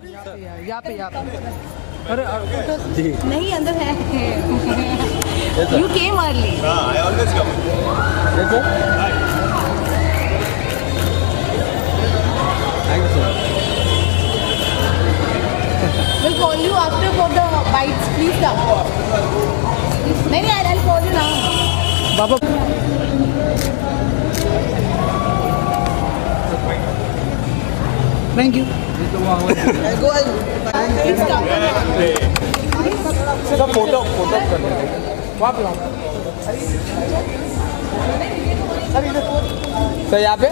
यहाँ पे अरे जी नहीं अंदर है you came early I always come. Thank you sir will call you after for the bites please come नहीं I will call you now बाबा थैंक यू प्लीज कम सब फोटो कर लेंगे वहाँ पे सर यहाँ पे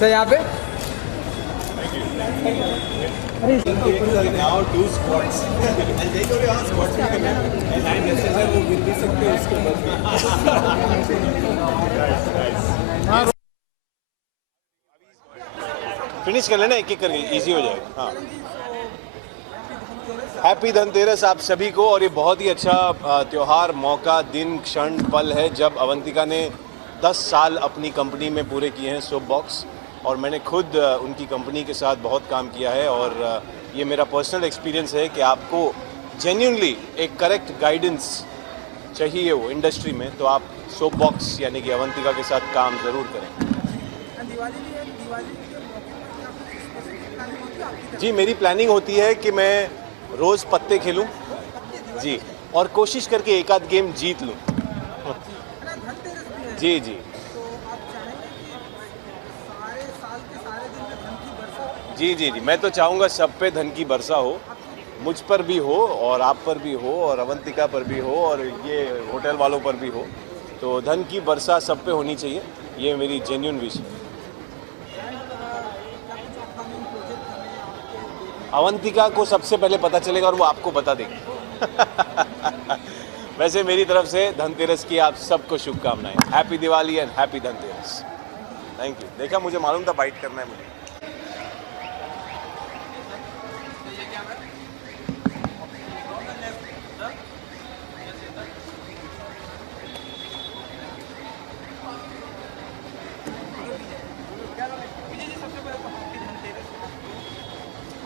सर यहाँ पे Now do squats. And they go to squats भी करना है. And I'm necessary वो गिर भी सकते हैं उसके बाद. फिनिश कर लेना एक एक करके इजी हो जाएगा. हाँ. हैप्पी धनतेरस आप सभी को. और ये बहुत ही अच्छा त्योहार मौका दिन क्षण पल है जब अवंतिका ने 10 साल अपनी कंपनी में पूरे किए हैं सोप बॉक्स. और मैंने खुद उनकी कंपनी के साथ बहुत काम किया है और ये मेरा पर्सनल एक्सपीरियंस है कि आपको जेन्युइनली एक करेक्ट गाइडेंस चाहिए वो इंडस्ट्री में तो आप सोप बॉक्स यानी कि अवंतिका के साथ काम ज़रूर करें. जी मेरी प्लानिंग होती है कि मैं रोज़ पत्ते खेलूं जी और कोशिश करके एक आध गेम जीत लूं. जी जी जी जी जी मैं तो चाहूँगा सब पे धन की वर्षा हो. मुझ पर भी हो और आप पर भी हो और अवंतिका पर भी हो और ये होटल वालों पर भी हो. तो धन की वर्षा सब पे होनी चाहिए. ये मेरी जेन्युइन विश है. अवंतिका को सबसे पहले पता चलेगा और वो आपको बता देगी. वैसे मेरी तरफ से धनतेरस की आप सबको शुभकामनाएं. Happy Diwali and happy Dhanteras. Thank you. देखा मुझे मालूम था बाइट करना है मुझे.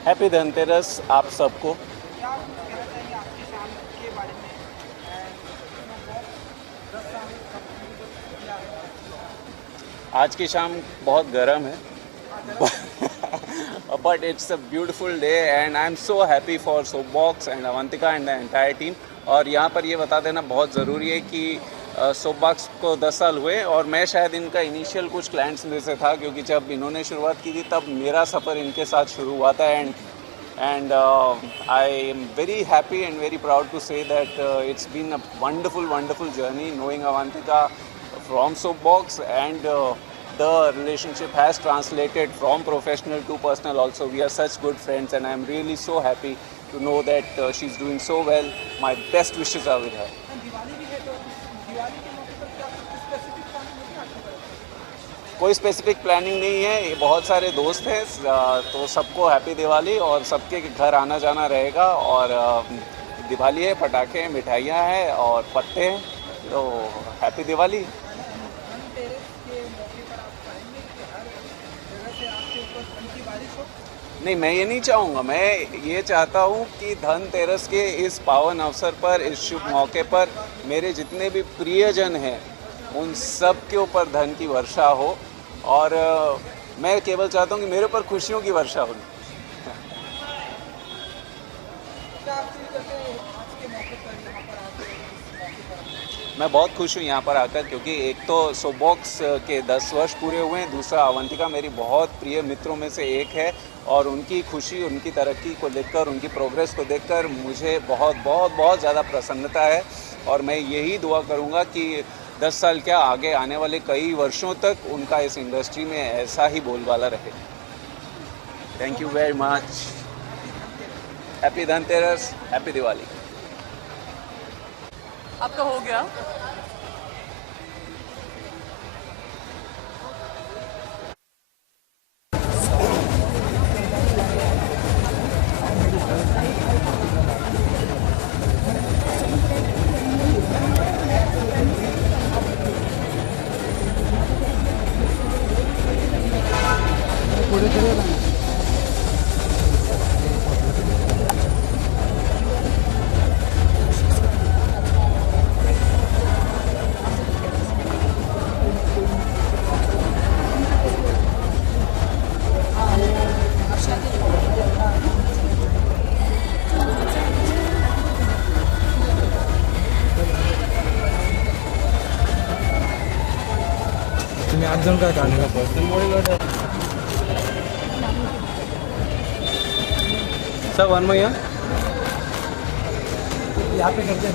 हैप्पी धनतेरस आप सबको. आज की शाम बहुत गर्म है but it's a beautiful day and I'm so happy for Soapbox and Avantika and the entire team. और यहाँ पर ये बता देना बहुत ज़रूरी है कि सोपबॉक्स को 10 साल हुए और मैं शायद इनका इनिशियल कुछ क्लाइंट्स में से था क्योंकि जब इन्होंने शुरुआत की थी तब मेरा सफ़र इनके साथ शुरू हुआ था. and I am very happy and very proud to say that it's been a wonderful journey knowing Avantika from Soapbox and the relationship has translated from professional to personal also. We are such good friends and I am really so happy to know that she's doing so well. My best wishes are with her. कोई specific planning नहीं है. ये बहुत सारे दोस्त हैं तो सबको हैप्पी दिवाली और सबके घर आना जाना रहेगा. और दिवाली है, पटाखे हैं, मिठाइयाँ हैं और पत्ते हैं. तो हैप्पी दिवाली. नहीं मैं ये नहीं चाहूँगा. मैं ये चाहता हूँ कि धनतेरस के इस पावन अवसर पर इस शुभ मौके पर मेरे जितने भी प्रियजन हैं उन सब के ऊपर धन की वर्षा हो. और मैं केवल चाहता हूँ कि मेरे ऊपर खुशियों की वर्षा हो. मैं बहुत खुश हूँ यहाँ पर आकर क्योंकि एक तो सोपबॉक्स के 10 वर्ष पूरे हुए हैं. दूसरा अवंतिका मेरी बहुत प्रिय मित्रों में से एक है और उनकी खुशी, उनकी तरक्की को देखकर, उनकी प्रोग्रेस को देखकर मुझे बहुत ज़्यादा प्रसन्नता है. और मैं यही दुआ करूँगा कि 10 साल क्या आगे आने वाले कई वर्षों तक उनका इस इंडस्ट्री में ऐसा ही बोलबाला रहे. Thank you very much. Happy Dhanteras, happy Diwali. आपका हो गया. तुम्ही 8 जण काय काढले पर्सन सर वन में यहाँ पे करते हैं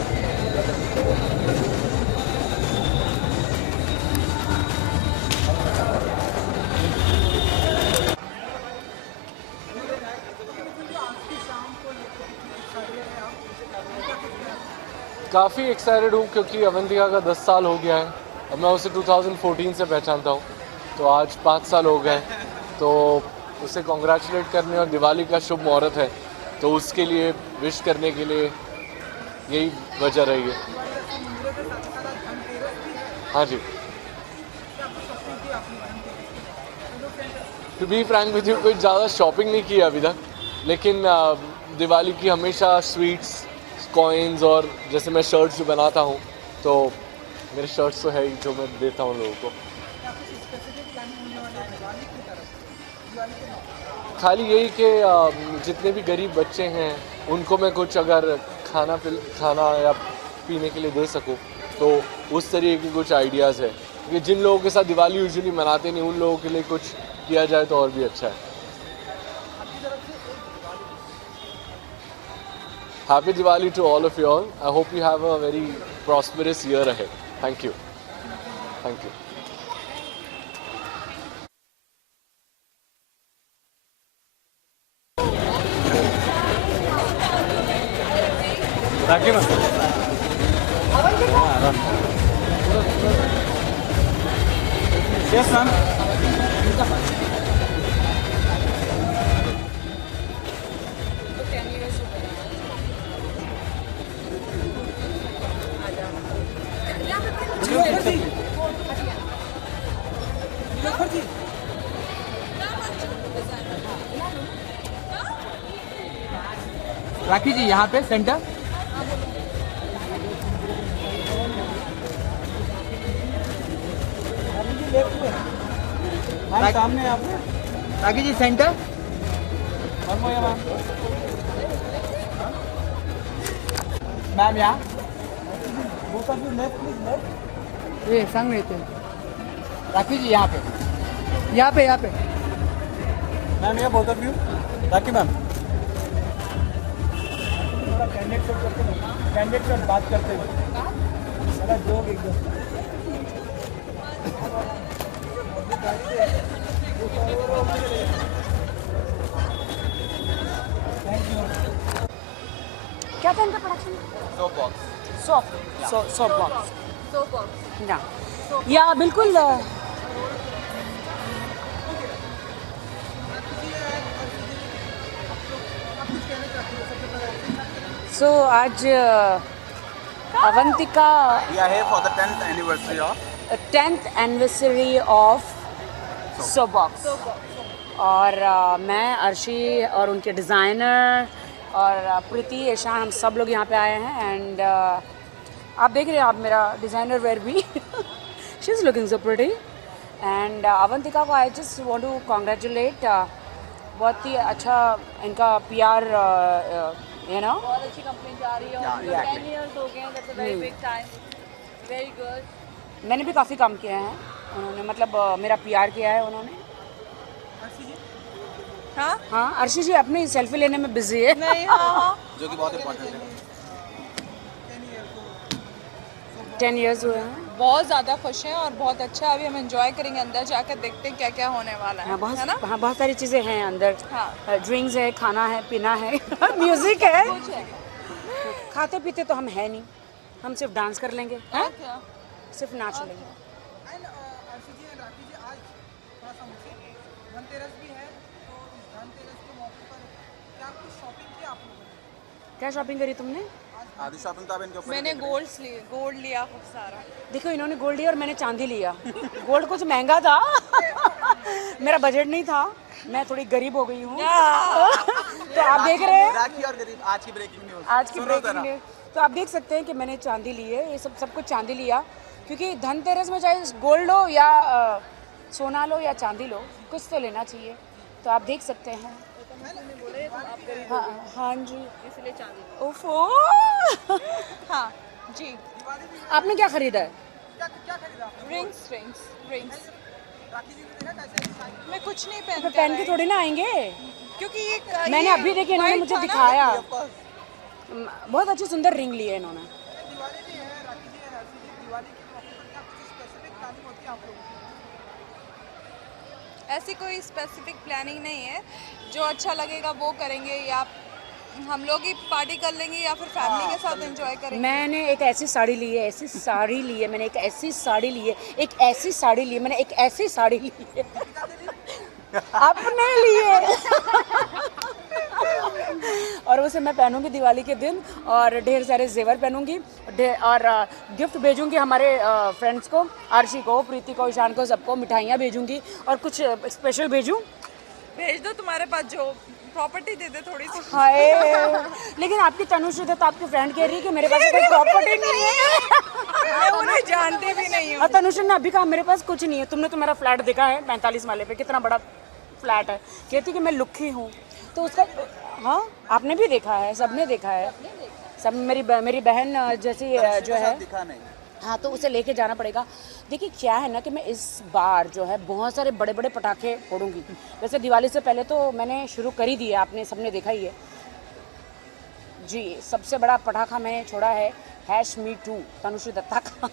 काफ़ी एक्साइटेड हूँ क्योंकि अवंतिका का 10 साल हो गया है। अब मैं उसे 2014 से पहचानता हूँ, तो आज 5 साल हो गए, तो उसे कॉन्ग्रेचुलेट करने और दिवाली का शुभ मुहूर्त है, तो उसके लिए विश करने के लिए यही वजह रही है। हाँ जी, to be frank with you, कोई ज़्यादा शॉपिंग नहीं की अभी तक, लेकिन दिवाली की हमेशा स्वीट्स, कॉइन्स और जैसे मैं शर्ट्स भी बनाता हूँ, तो मेरे शर्ट्स तो है ही जो मैं देता हूँ लोगों को। खाली यही कि जितने भी गरीब बच्चे हैं उनको मैं कुछ अगर खाना या पीने के लिए दे सकूँ, तो उस तरीके के कुछ आइडियाज़ है कि जिन लोगों के साथ दिवाली यूजुअली मनाते नहीं, उन लोगों के लिए कुछ किया जाए तो और भी अच्छा है। Happy Diwali to all of you all. I hope you have a very prosperous year ahead. Thank you. Thank you. राखी मत यस मैम राखी जी यहाँ पे सेंटर। सामने आप राखी जी सेंटर। मैम यहाँ ये संग रहते हैं। राखी जी यहाँ पे मैम ये both of you rakhi ma'am candidate से बात करते हुए मेरा जोग एकदम क्या था इनका प्रोडक्शन? सोप बॉक्स या बिल्कुल आज Avantika We are here for the 10th anniversary of soap box और मैं अर्शी और उनके डिज़ाइनर और प्रीति ईशान हम सब लोग यहाँ पे आए हैं एंड आप देख रहे हैं आप मेरा डिज़ाइनर वेयर भी she is looking so pretty and Avantika को I just want to congratulate बहुत ही अच्छा इनका PR यू नो बहुत अच्छी कंपनी जा रही है और 10 इयर्स हो गए हैं, that's a very big time, very good. मैंने भी काफ़ी काम किया है उन्होंने, मतलब मेरा PR किया है उन्होंने। हाँ अर्शी जी अपनी सेल्फी लेने में बिजी है। नहीं हाँ जो कि बहुत इम्पोर्टेंट है। 10 इयर्स हुए हैं। बहुत ज़्यादा खुश हैं और बहुत अच्छा। अभी हम एंजॉय करेंगे, अंदर जाकर देखते हैं क्या क्या होने वाला है। है ना? हाँ बहुत सारी चीज़ें हैं अंदर। हाँ। ड्रिंक्स है, खाना है, पीना है म्यूजिक है। खाते पीते तो हम है नहीं, हम सिर्फ डांस कर लेंगे, हैं? सिर्फ नाच लेंगे। क्या शॉपिंग करी तुमने? आधी शॉपिंग तो अब इनके ऊपर मैंने गोल्ड लिया खूब सारा। देखो इन्होंने गोल्ड लिया और मैंने चांदी लिया। गोल्ड कुछ महंगा था मेरा बजट नहीं था। मैं थोड़ी गरीब हो गई हूँ तो आप देख रहे हैं राखी और गरीब आज की ब्रेकिंग न्यूज। आज की ब्रेकिंग न्यूज। तो आप देख सकते हैं कि मैंने चांदी ली है, ये सब कुछ चांदी लिया, क्योंकि धनतेरस में चाहे गोल्ड लो या सोना लो या चांदी लो, कुछ तो लेना चाहिए। तो आप देख सकते हैं। हाँ हाँ जी, इसलिए चांदी। ओफो हाँ जी। आपने क्या खरीदा है? Rings rings rings. मैं कुछ नहीं तो पहन के थोड़ी ना आएंगे, क्योंकि ये मैंने अभी देखी, इन्होंने मुझे दिखाया, बहुत अच्छी सुंदर रिंग ली है इन्होंने। ऐसी कोई स्पेसिफिक प्लानिंग नहीं है, जो अच्छा लगेगा वो करेंगे, या हम लोग ही पार्टी कर लेंगे या फिर फैमिली के साथ एंजॉय करेंगे। मैंने एक ऐसी साड़ी ली है, ऐसी साड़ी ली है, मैंने एक ऐसी साड़ी ली है, एक ऐसी साड़ी ली है, मैंने एक ऐसी साड़ी ली है अपने लिए और उसे मैं पहनूंगी दिवाली के दिन, और ढेर सारे जेवर पहनूंगी, और गिफ्ट भेजूंगी हमारे फ्रेंड्स को, आरशी को, प्रीति को, ईशान को, सबको मिठाइयाँ भेजूंगी, और कुछ स्पेशल भेजूँ। भेज दो, तुम्हारे पास जो प्रॉपर्टी दे दे थोड़ी सी। हाय, लेकिन आपकी तनुश्री तो आपकी फ्रेंड कह रही है कि मेरे पास कोई प्रॉपर्टी नहीं है। मैं उन्हें जानती भी नहीं हूँ। और तनुश्री ने अभी कहा मेरे पास कुछ नहीं है। तुमने तो मेरा फ्लैट देखा है 45 माले पे, कितना बड़ा फ्लैट है। कहती कि मैं लुक्खी हूँ, तो उसका हाँ आपने भी देखा है, सबने देखा है, सब मेरी बहन जैसी जो है, हाँ, तो उसे लेके जाना पड़ेगा। देखिए क्या है ना कि मैं इस बार जो है बहुत सारे बड़े बड़े पटाखे फोड़ूंगी। वैसे दिवाली से पहले तो मैंने शुरू कर ही दिया, आपने सबने देखा ही है जी। सबसे बड़ा पटाखा मैंने छोड़ा है #MeToo तनुश्री दत्ता का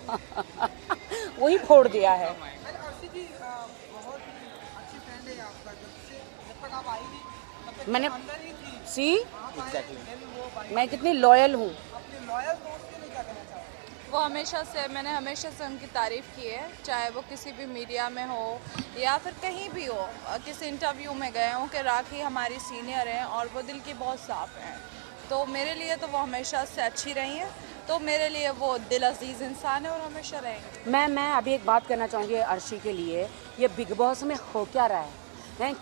वही फोड़ दिया है। मैंने मैं कितनी लॉयल हूँ। वो मैंने हमेशा से उनकी तारीफ़ की है, चाहे वो किसी भी मीडिया में हो या फिर कहीं भी हो, किसी इंटरव्यू में गए हों, कि राखी हमारी सीनियर हैं और वो दिल की बहुत साफ़ हैं। तो मेरे लिए तो वो हमेशा से अच्छी रही हैं, तो मेरे लिए वो दिल अजीज़ इंसान है और हमेशा रहेंगे। मैं अभी एक बात करना चाहूँगी अर्शी के लिए। ये बिग बॉस में हो क्या रहा है?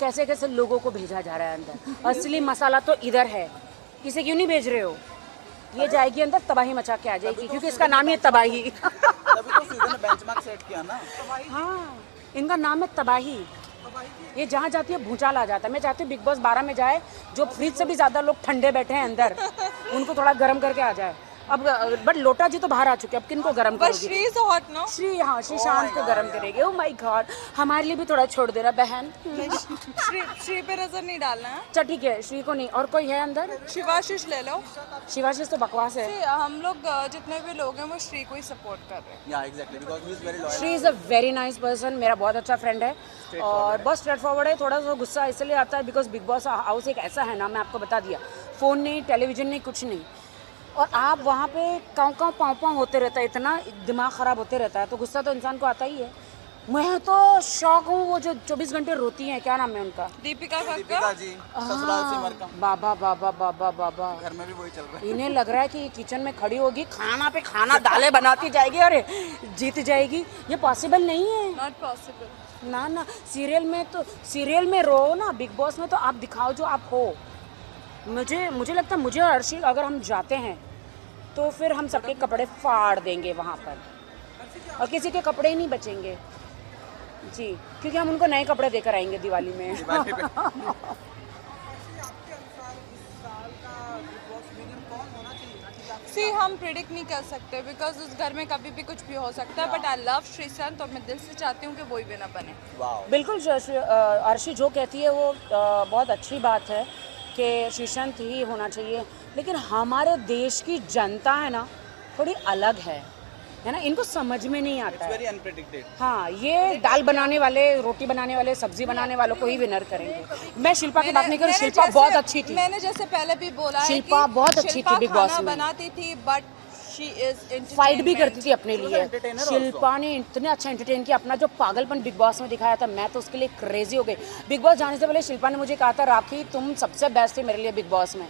कैसे कैसे लोगों को भेजा जा रहा है अंदर। असली मसाला तो इधर है, इसे क्यों नहीं भेज रहे हो? ये जाएगी अंदर, तबाही मचा के आ जाएगी, क्योंकि इसका नाम ही है तबाही। तभी तो सीजन ने बेंचमार्क सेट किया ना। हाँ, इनका नाम है तबाही। ये जहाँ जाती है भूचाल आ जाता है। मैं चाहती हूँ बिग बॉस 12 में जाए, जो फ्रिज से भी ज़्यादा लोग ठंडे बैठे हैं अंदर, उनको थोड़ा गर्म करके आ जाए। अब बट लोटा जी तो बाहर आ चुके, अब किनको गर्म करोगी? Shri is hot no. Shri, हाँ, श्री शांत को गर्म करेगी। ओह माय गॉड, हमारे लिए भी थोड़ा छोड़ दे रहा बहन। श्री पे नजर नहीं डालना है। अच्छा ठीक है, श्री को नहीं। और कोई है अंदर? शिवाशीष ले लो। शिवाशीष तो बकवास है। हम लोग जितने भी लोग हैं वो श्री को ही सपोर्ट कर रहे हैं। या exactly, because he is very loyal. Shri is a very nice person, मेरा बहुत अच्छा फ्रेंड है और बहुत स्ट्रेट फॉरवर्ड है। थोड़ा सा गुस्सा इसलिए आता है बिकॉज बिग बॉस हाउस एक ऐसा है ना, मैं आपको बता दिया, फ़ोन नहीं, टेलीविज़न नहीं, कुछ नहीं, और आप वहाँ पे काँव काँव पाँव पाँव होते रहता है, इतना दिमाग ख़राब होते रहता है, तो गुस्सा तो इंसान को आता ही है। मैं तो शौक हूँ वो जो 24 घंटे रोती हैं, क्या नाम है उनका? दीपिका जी, ससुराल सिमर का। बाबा बाबा बाबा बाबा, घर में भी वही चल रहा है। इन्हें लग रहा है कि किचन में खड़ी होगी, खाना पे खाना दालें बनाती जाएगी, अरे जीत जाएगी। ये पॉसिबल नहीं है। Not possible. ना ना, सीरियल में रो ना, बिग बॉस में तो आप दिखाओ जो आप हो। मुझे लगता है मुझे और अर्शी अगर हम जाते हैं तो फिर हम सबके कपड़े फाड़ देंगे वहाँ पर, और किसी के कपड़े ही नहीं बचेंगे जी, क्योंकि हम उनको नए कपड़े देकर आएंगे दिवाली में। हम प्रिडिक्ट नहीं कर सकते बिकॉज उस घर में कभी भी कुछ भी हो सकता है, बट आई लव श्रीशांत, तो मैं दिल से चाहती हूँ कि वो ही विनर बने। बिल्कुल, अर्शी जो कहती है वो बहुत अच्छी बात है कि श्रीशांत ही होना चाहिए, लेकिन हमारे देश की जनता है ना थोड़ी अलग है ना, इनको समझ में नहीं आता है। वेरी अनप्रेडिक्टेड। हाँ, ये दाल बनाने वाले, रोटी बनाने वाले, सब्जी बनाने वालों को ही विनर करेंगे। मैं शिल्पा की बात नहीं कर रही, शिल्पा बहुत अच्छी थी। मैंने जैसे पहले भी बोला, शिल्पा बहुत अच्छी थी बिग बॉस में, बनाती थी, बट शी इज फाइट भी करती थी अपने लिए। शिल्पा ने इतने अच्छा एंटरटेन किया, अपना जो पागलपन बिग बॉस में दिखाया था, मैं तो उसके लिए क्रेजी हो गई। बिग बॉस जाने से पहले शिल्पा ने मुझे कहा था, राखी तुम सबसे बेस्ट थी मेरे लिए बिग बॉस में,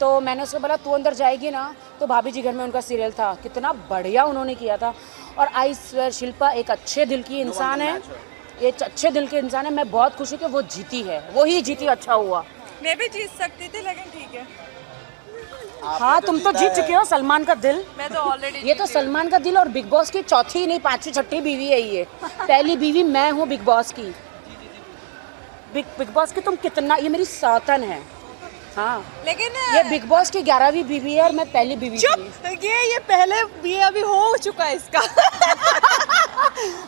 तो मैंने उसको बोला तू अंदर जाएगी ना, तो भाभी जी घर में उनका सीरियल था, कितना बढ़िया उन्होंने किया था। और आई स्वेयर शिल्पा एक अच्छे दिल की इंसान है, ये अच्छे दिल के इंसान है। मैं बहुत खुश हूँ कि वो जीती है, वो ही जीती, अच्छा हुआ। मैं भी जीत सकती थी लेकिन ठीक है। हाँ तुम तो जीत चुके हो सलमान का दिल। मैं तो ऑलरेडी ये तो सलमान का दिल और बिग बॉस की चौथी नहीं 5वीं 6ठी बीवी है ये। पहली बीवी मैं हूँ बिग बॉस की। बिग बॉस की तुम कितना, ये मेरी सौतन है। हाँ लेकिन ये बिग बॉस की 11वीं बीवी है और मैं पहली बीवी थी। चुप, ये पहले भी अभी हो चुका है इसका।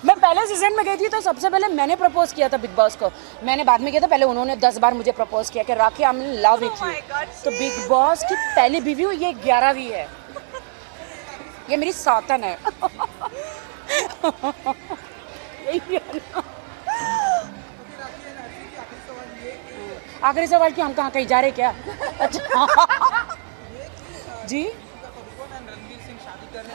मैं पहले सीजन में गई थी तो सबसे पहले मैंने प्रपोज किया था बिग बॉस को। मैंने बाद में किया था, पहले उन्होंने 10 बार मुझे प्रपोज किया कि Rakhi I am in love with you. तो बिग बॉस की पहली बीवी हूँ, ये 11वीं है। ये मेरी सौतन है। यही है ना। आखिरी सवाल कि हम कहाँ कहीं जा रहे क्या? अच्छा जी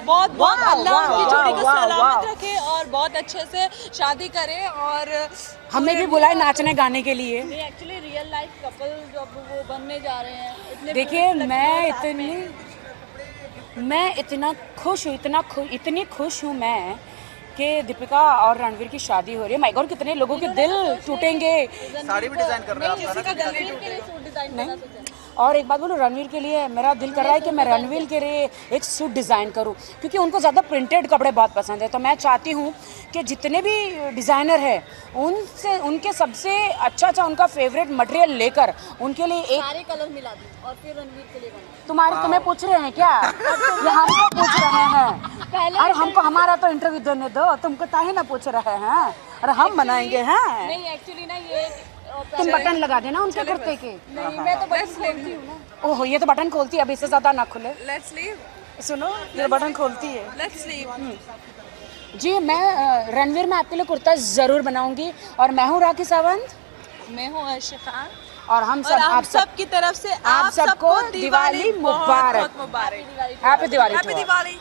बहुत बहुत वाह, अल्लाह वाह, उनकी जोड़ी को वाह, सलामत वाह। रखे और बहुत अच्छे से शादी करे। और हमें भी बुलाए नाचने गाने के लिए। एक्चुअली रियल लाइफ कपल जब वो बनने जा रहे हैं, इतने देखिए फ्रेंड्स मैं लगते हैं इतना खुश हूँ, इतनी खुश हूँ मैं कि दीपिका और रणवीर की शादी हो रही है। माय गॉड कितने लोगों के दिल टूटेंगे। साड़ी भी डिजाइन कर रहे हैं आप, किसी का दिल नहीं टूटे। नहीं, और एक बात बोलूँ, रणवीर के लिए मेरा दिल कर रहा है कि मैं रणवीर के लिए एक सूट डिज़ाइन करूँ, क्योंकि उनको ज़्यादा प्रिंटेड कपड़े बहुत पसंद है। तो मैं चाहती हूँ कि जितने भी डिज़ाइनर हैं उनसे उनके सबसे अच्छा उनका फेवरेट मटेरियल लेकर उनके लिए एक सारे कलर मिला दी और फिर रणवीर के लिए बना। तुम्हें पूछ रहे हैं क्या? ये हमको पूछ रहे हैं। अरे हमको हमारा तो इंटरव्यू देने दो, तुमको ताही ना पूछ रहे हैं। अरे हम बनाएंगे हैं। नहीं एक्चुअली ना ये तुम बटन लगा देना उनके कुर्ते के। नहीं मैं तो बस लेती हूँ ना। ओहो ये तो बटन खोलती है, अब इससे ज्यादा ना खुले। Let's leave. सुनो ये बटन खोलती है। Let's leave. जी मैं रणवीर में आपके लिए कुर्ता जरूर बनाऊंगी। और मैं हूँ राखी सावंत, मैं हूँ अर्शी खान और हम और सब आप सब की तरफ से आप सबको दिवाली मुबारक। बहुत मुबारक। हैप्पी दिवाली। हैप्पी दिवाली।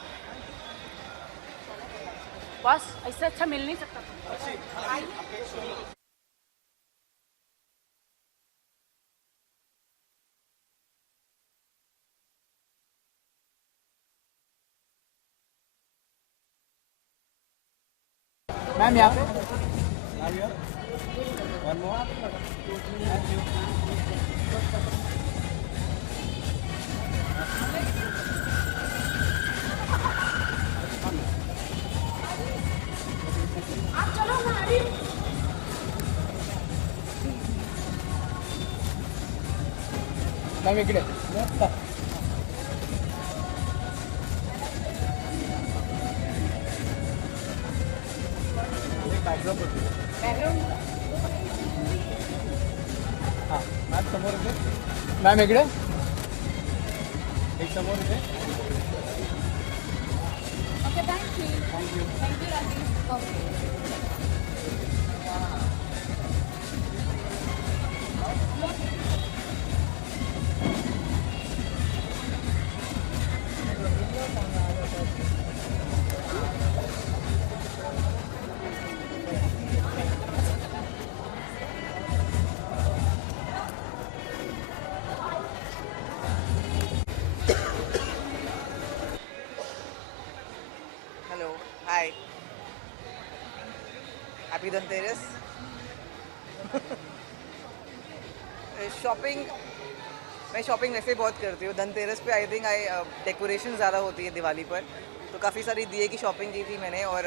बस इससे अच्छा मिल नहीं सकता। मैम यहाँ पे मैम इकडे हां मॅम समोर इथे मॅम इकडे एक समोर इथे okay thank you rakhi. Hello hi happy Dhanteras. Shopping मैं शॉपिंग वैसे बहुत करती हूँ। धनतेरस पे आई थिंक डेकोरेशन ज़्यादा होती है दिवाली पर, तो काफ़ी सारी दिए की शॉपिंग की थी मैंने। और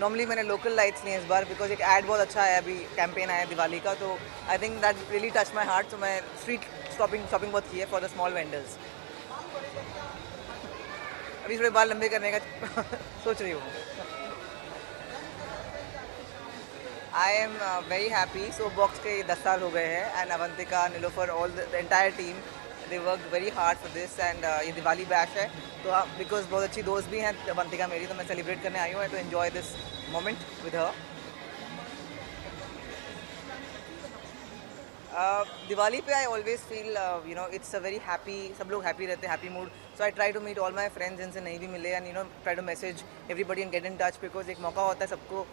नॉर्मली मैंने लोकल लाइट्स लिए इस बार, बिकॉज एक ऐड बहुत अच्छा आया, अभी कैंपेन आया दिवाली का, तो I think that really touch my heart. तो मैं स्ट्रीट शॉपिंग बहुत की है फॉर द स्मॉल वेंडर्स। अभी थोड़े बाल लंबे करने का सोच रही हूँ। I am very happy. So box के 10 साल हो गए हैं, and Avantika, Nilofar, all the entire team, they work very hard for this. And ये दिवाली बैश है, तो बिकॉज बहुत अच्छी दोस्त भी हैं अवंतिका मेरी, तो मैं सेलिब्रेट करने आई हूँ, to enjoy this moment with her. Diwali पे I always feel you know it's a very happy, सब लोग हैप्पी रहते हैं, happy mood. So I try to meet all my friends जिनसे नहीं भी मिले, and you know try to message everybody and get in touch, because एक मौका होता है सबको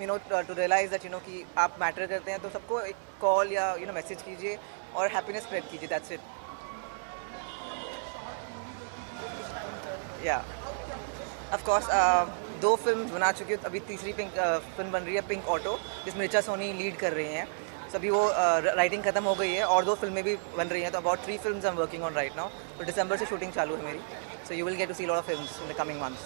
you know to realise that you know कि आप मैटर करते हैं, तो सबको एक कॉल या यू नो मैसेज कीजिए और हैप्पीनेस स्प्रेड कीजिए, दैट्स इट। या ऑफ कोर्स 2 फिल्म बना चुकी हूँ, अभी तीसरी फिल्म बन रही है पिंक ऑटो, जिसमें ऋचा सोनी लीड कर रही हैं। सभी वो राइटिंग खत्म हो गई है और 2 फिल्में भी बन रही हैं, तो about 3 films I am working on right now. तो दिसंबर से शूटिंग चालू है मेरी, so you will get to see lot of films in the coming months.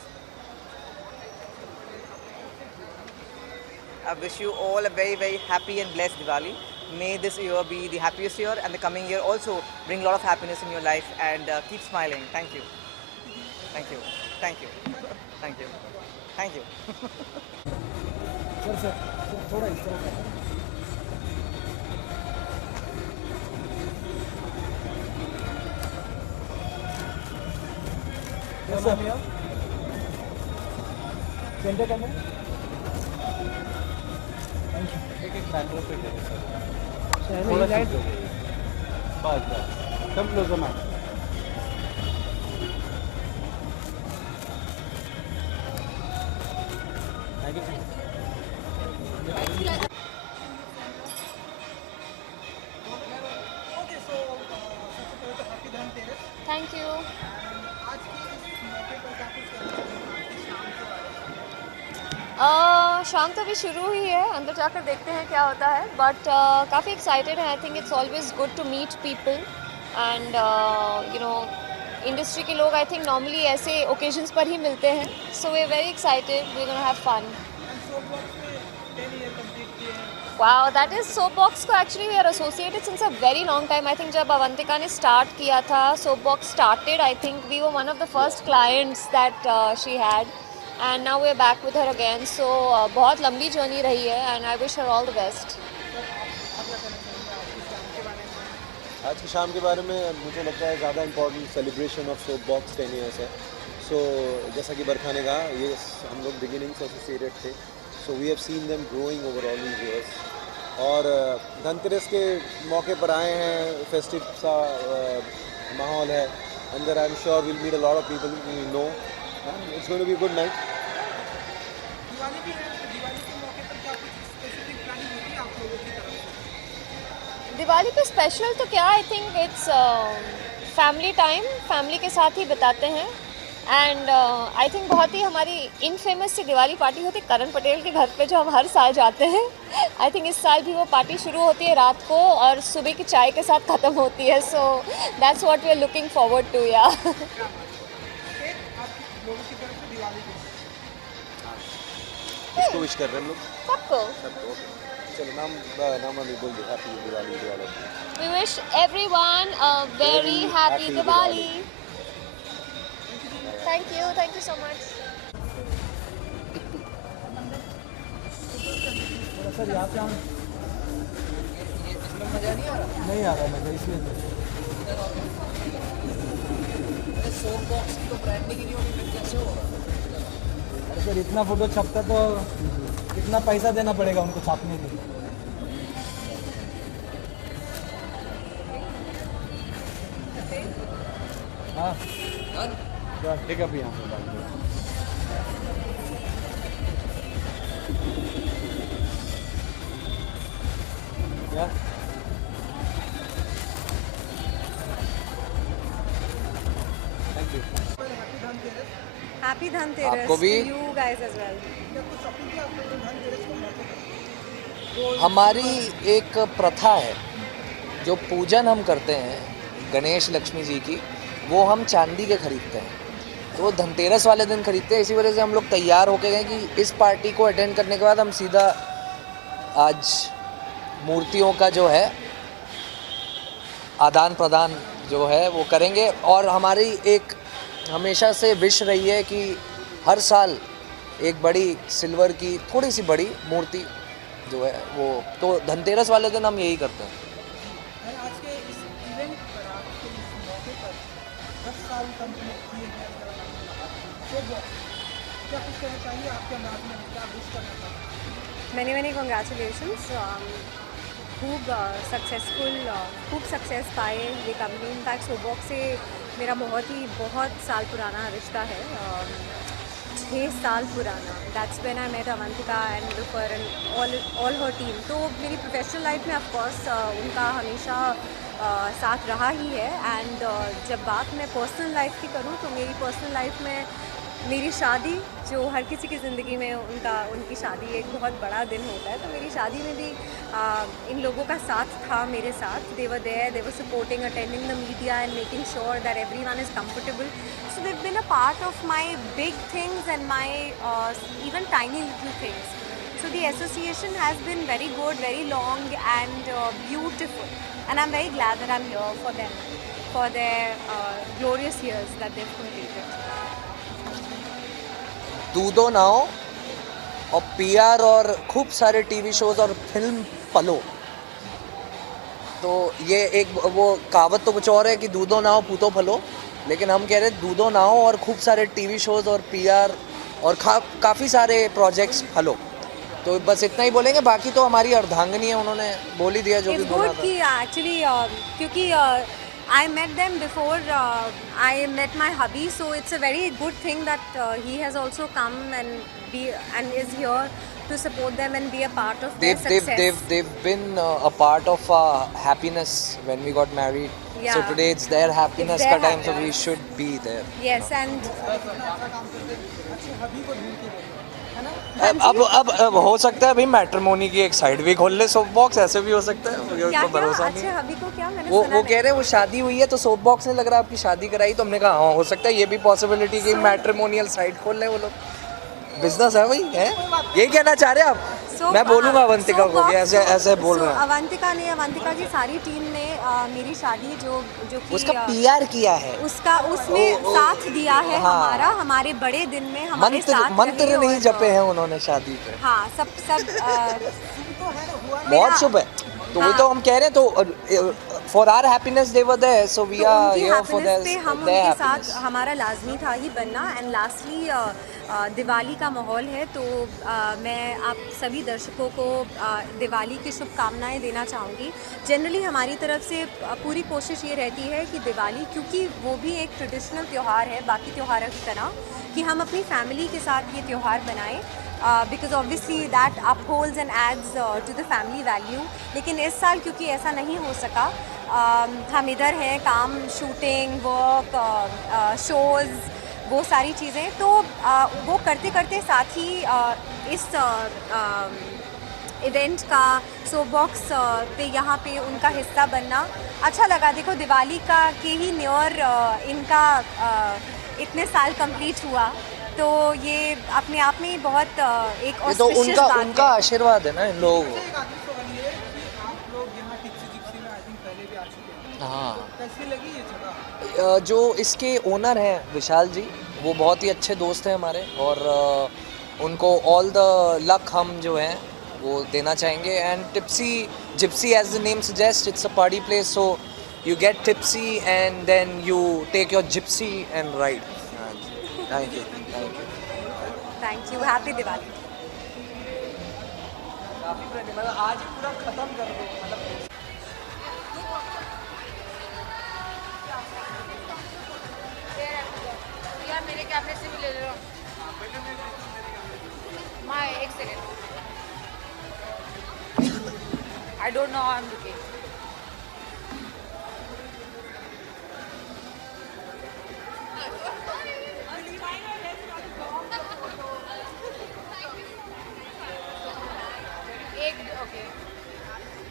I wish you all a very, very happy and blessed Diwali. May this year be the happiest year, and the coming year also bring a lot of happiness in your life, and keep smiling. Thank you. Thank you. Thank you. Thank you. Thank you. Sir थोड़ा इस तरफ centre करना है। एक background पे है sir, थोड़ा light बस कम क्लोजर ना। Thank you. Thank you. शाम तो अभी शुरू ही है, अंदर जाकर देखते हैं क्या होता है, बट काफ़ी एक्साइटेड है। I think it's always good to meet people and you know industry के लोग आई थिंक नॉर्मली ऐसे ओकेजन्स पर ही मिलते हैं, so we are very excited, we gonna have fun. Wow, that is Soapbox को actually we are associated since a very long time. I think जब अवंतिका ने स्टार्ट किया था, Soapbox started, I think we were one of the first clients that she had, and now we're back with her again, so बहुत लंबी journey रही है and I wish her all the best। आज की शाम के बारे में मुझे लगता है ज़्यादा इम्पोर्टेंट सेलिब्रेशन ऑफ सोपबॉक्स 10 ईयर्स है। सो जैसा कि बरखा ने कहा, ये हम लोग बिगिनिंग से एसोसिएटेड थे, so we have seen them growing over all these years. और धनतेरस के मौके पर आए हैं, फेस्टिव सा माहौल है अंदर। I am sure will meet a lot of people we know, it's going to be a good night. Diwali पे स्पेशल तो क्या, I think it's family time, family के साथ ही बिताते हैं। एंड आई थिंक बहुत ही हमारी इनफेमस सी दिवाली पार्टी होती है करण पटेल के घर पे, जो हम हर साल जाते हैं। आई थिंक इस साल भी वो पार्टी शुरू होती है रात को और सुबह की चाय के साथ ख़त्म होती है, so that's what we are looking forward to. या किसको विश कर रहे हैं हम लोग? सबको। सबको। चलो नाम वाली बोल दो। Happy Diwali. We wish everyone a very happy Diwali. Thank you so much. Sir यहाँ से हम नहीं आ रहा मजा, इसलिए अरे सर इतना फोटो छपता तो कितना पैसा देना पड़ेगा उनको छापने के लिए। हाँ ठीक है, अभी यहाँ पे बात करो। क्या थैंक यू। हैप्पी धनतेरस आपको भी। You guys as well. हमारी एक प्रथा है, जो पूजन हम करते हैं गणेश लक्ष्मी जी की, वो हम चांदी के खरीदते हैं, तो वो धनतेरस वाले दिन खरीदते हैं। इसी वजह से हम लोग तैयार होके गए कि इस पार्टी को अटेंड करने के बाद हम सीधा आज मूर्तियों का जो है आदान प्रदान जो है वो करेंगे। और हमारी एक हमेशा से विश रही है कि हर साल एक बड़ी सिल्वर की थोड़ी सी बड़ी मूर्ति जो है वो, तो धनतेरस वाले दिन हम यही करते हैं। आज के इस इवेंट पर, आपके इस मौके पर 10 साल कंप्लीट किए गए, क्या कुछ कहना चाहिए आपके अंदाज में, क्या विश करना चाहिए? मैनी कॉन्ग्रेचुलेशंस, खूब सक्सेसफुल, खूब सक्सेस पाए ये कंपनी। इनफैक्ट सोपबॉक्स से मेरा बहुत साल पुराना रिश्ता है, 6 साल पुराना। That's when I met Avantika and Nilufar and all her team. तो मेरी प्रोफेशनल लाइफ में ऑफकोर्स उनका हमेशा साथ रहा ही है। एंड जब बात मैं पर्सनल लाइफ की करूँ तो मेरी पर्सनल लाइफ में मेरी शादी जो हर किसी की ज़िंदगी में उनकी शादी एक बहुत बड़ा दिन होता है, तो मेरी शादी में भी इन लोगों का साथ था मेरे साथ. They were there, they were supporting, attending the media and making sure that everyone is comfortable. So they've been a part of my big things and my even tiny little things. So the association has been very good, very long and beautiful. And I'm very glad that I'm here for them, for their glorious years that they've completed. दूधो नाव और PR और खूब सारे TV shows और film पलो. तो ये एक वो कहावत तो कुछ और है कि दूधो नाव पूतो फलो, लेकिन हम कह रहे हैं दूधो नाव और खूब सारे टीवी शोज और पीआर और काफ़ी सारे प्रोजेक्ट्स फलो. तो बस इतना ही बोलेंगे, बाकी तो हमारी अर्धांगिनी है, उन्होंने बोल ही दिया जो भी बोलना था. Actually, क्योंकि I met them before I met my hubby, so it's a very good thing that he has also come and is here to support them and be a part of their success. They've been a part of our happiness when we got married. Yeah. So today it's their happiness It's their ka time, so we happiness. should be there. Yes, and अब हो सकता है भाई matrimony की एक side भी खोल ले सोप बॉक्स, ऐसे भी हो सकता है, मुझे क्या तो भरोसा नहीं अच्छे है. हबी को क्या मैंने वो सुना वो कह रहे हैं वो शादी हुई है तो सोप बॉक्स ने लग रहा है आपकी शादी कराई, तो हमने कहा हाँ हो सकता है ये भी पॉसिबिलिटी कि मैट्रिमोनियल साइट खोल ले वो लोग. बिजनेस है भाई, है यही कहना चाह रहे हैं आप? मैं बोलूंगा अवंतिका को कि ऐसे बोल रहे हैं. अवंतिका की सारी टीम ने मेरी शादी जो कि उसका पीआर किया है, उसमें साथ दिया है. हाँ. हमारे बड़े दिन में हमारे साथ मंत्र रहे नहीं और- जपे हैं उन्होंने शादी पे. हाँ, सब बहुत शुभ है. तो वही तो हम कह रहे हैं, तो for our happiness they were there, so we are उनकी हियर फॉर हैप्पीनेस पे हम देयर उनके साथ हैप्पीनेस. हमारा लाजमी था ही बनना. एंड लास्टली दिवाली का माहौल है, तो मैं आप सभी दर्शकों को दिवाली की शुभकामनाएं देना चाहूँगी. जनरली हमारी तरफ से पूरी कोशिश ये रहती है कि दिवाली, क्योंकि वो भी एक ट्रेडिशनल त्यौहार है बाकी त्योहारों की तरह, कि हम अपनी फैमिली के साथ ये त्यौहार बनाएं, because obviously that upholds and adds to the family value. लेकिन इस साल क्योंकि ऐसा नहीं हो सका, हम इधर हैं, काम, शूटिंग, वर्क, शोज़, वो सारी चीज़ें, तो वो करते करते साथ ही इस इवेंट का सोप बॉक्स पे यहाँ पे उनका हिस्सा बनना अच्छा लगा. देखो दिवाली का के ही न्योर इनका इतने साल कंप्लीट हुआ, तो ये अपने आप में ही बहुत एक ये तो auspicious बात उनका है. आशीर्वाद है ना इन लोगों को. हाँ, जो इसके ओनर हैं विशाल जी, वो बहुत ही अच्छे दोस्त हैं हमारे, और उनको ऑल द लक हम जो हैं वो देना चाहेंगे. And tipsy gypsy as the name suggest, it's a party place, so you get tipsy and then you take your gypsy and ride. Thank you. Thank you. Happy Diwali. आज पूरा खत्म कर दो, मतलब यार मेरे कैमरे से भी ले लो. माय एक second. I don't know how I am looking. एक ओके,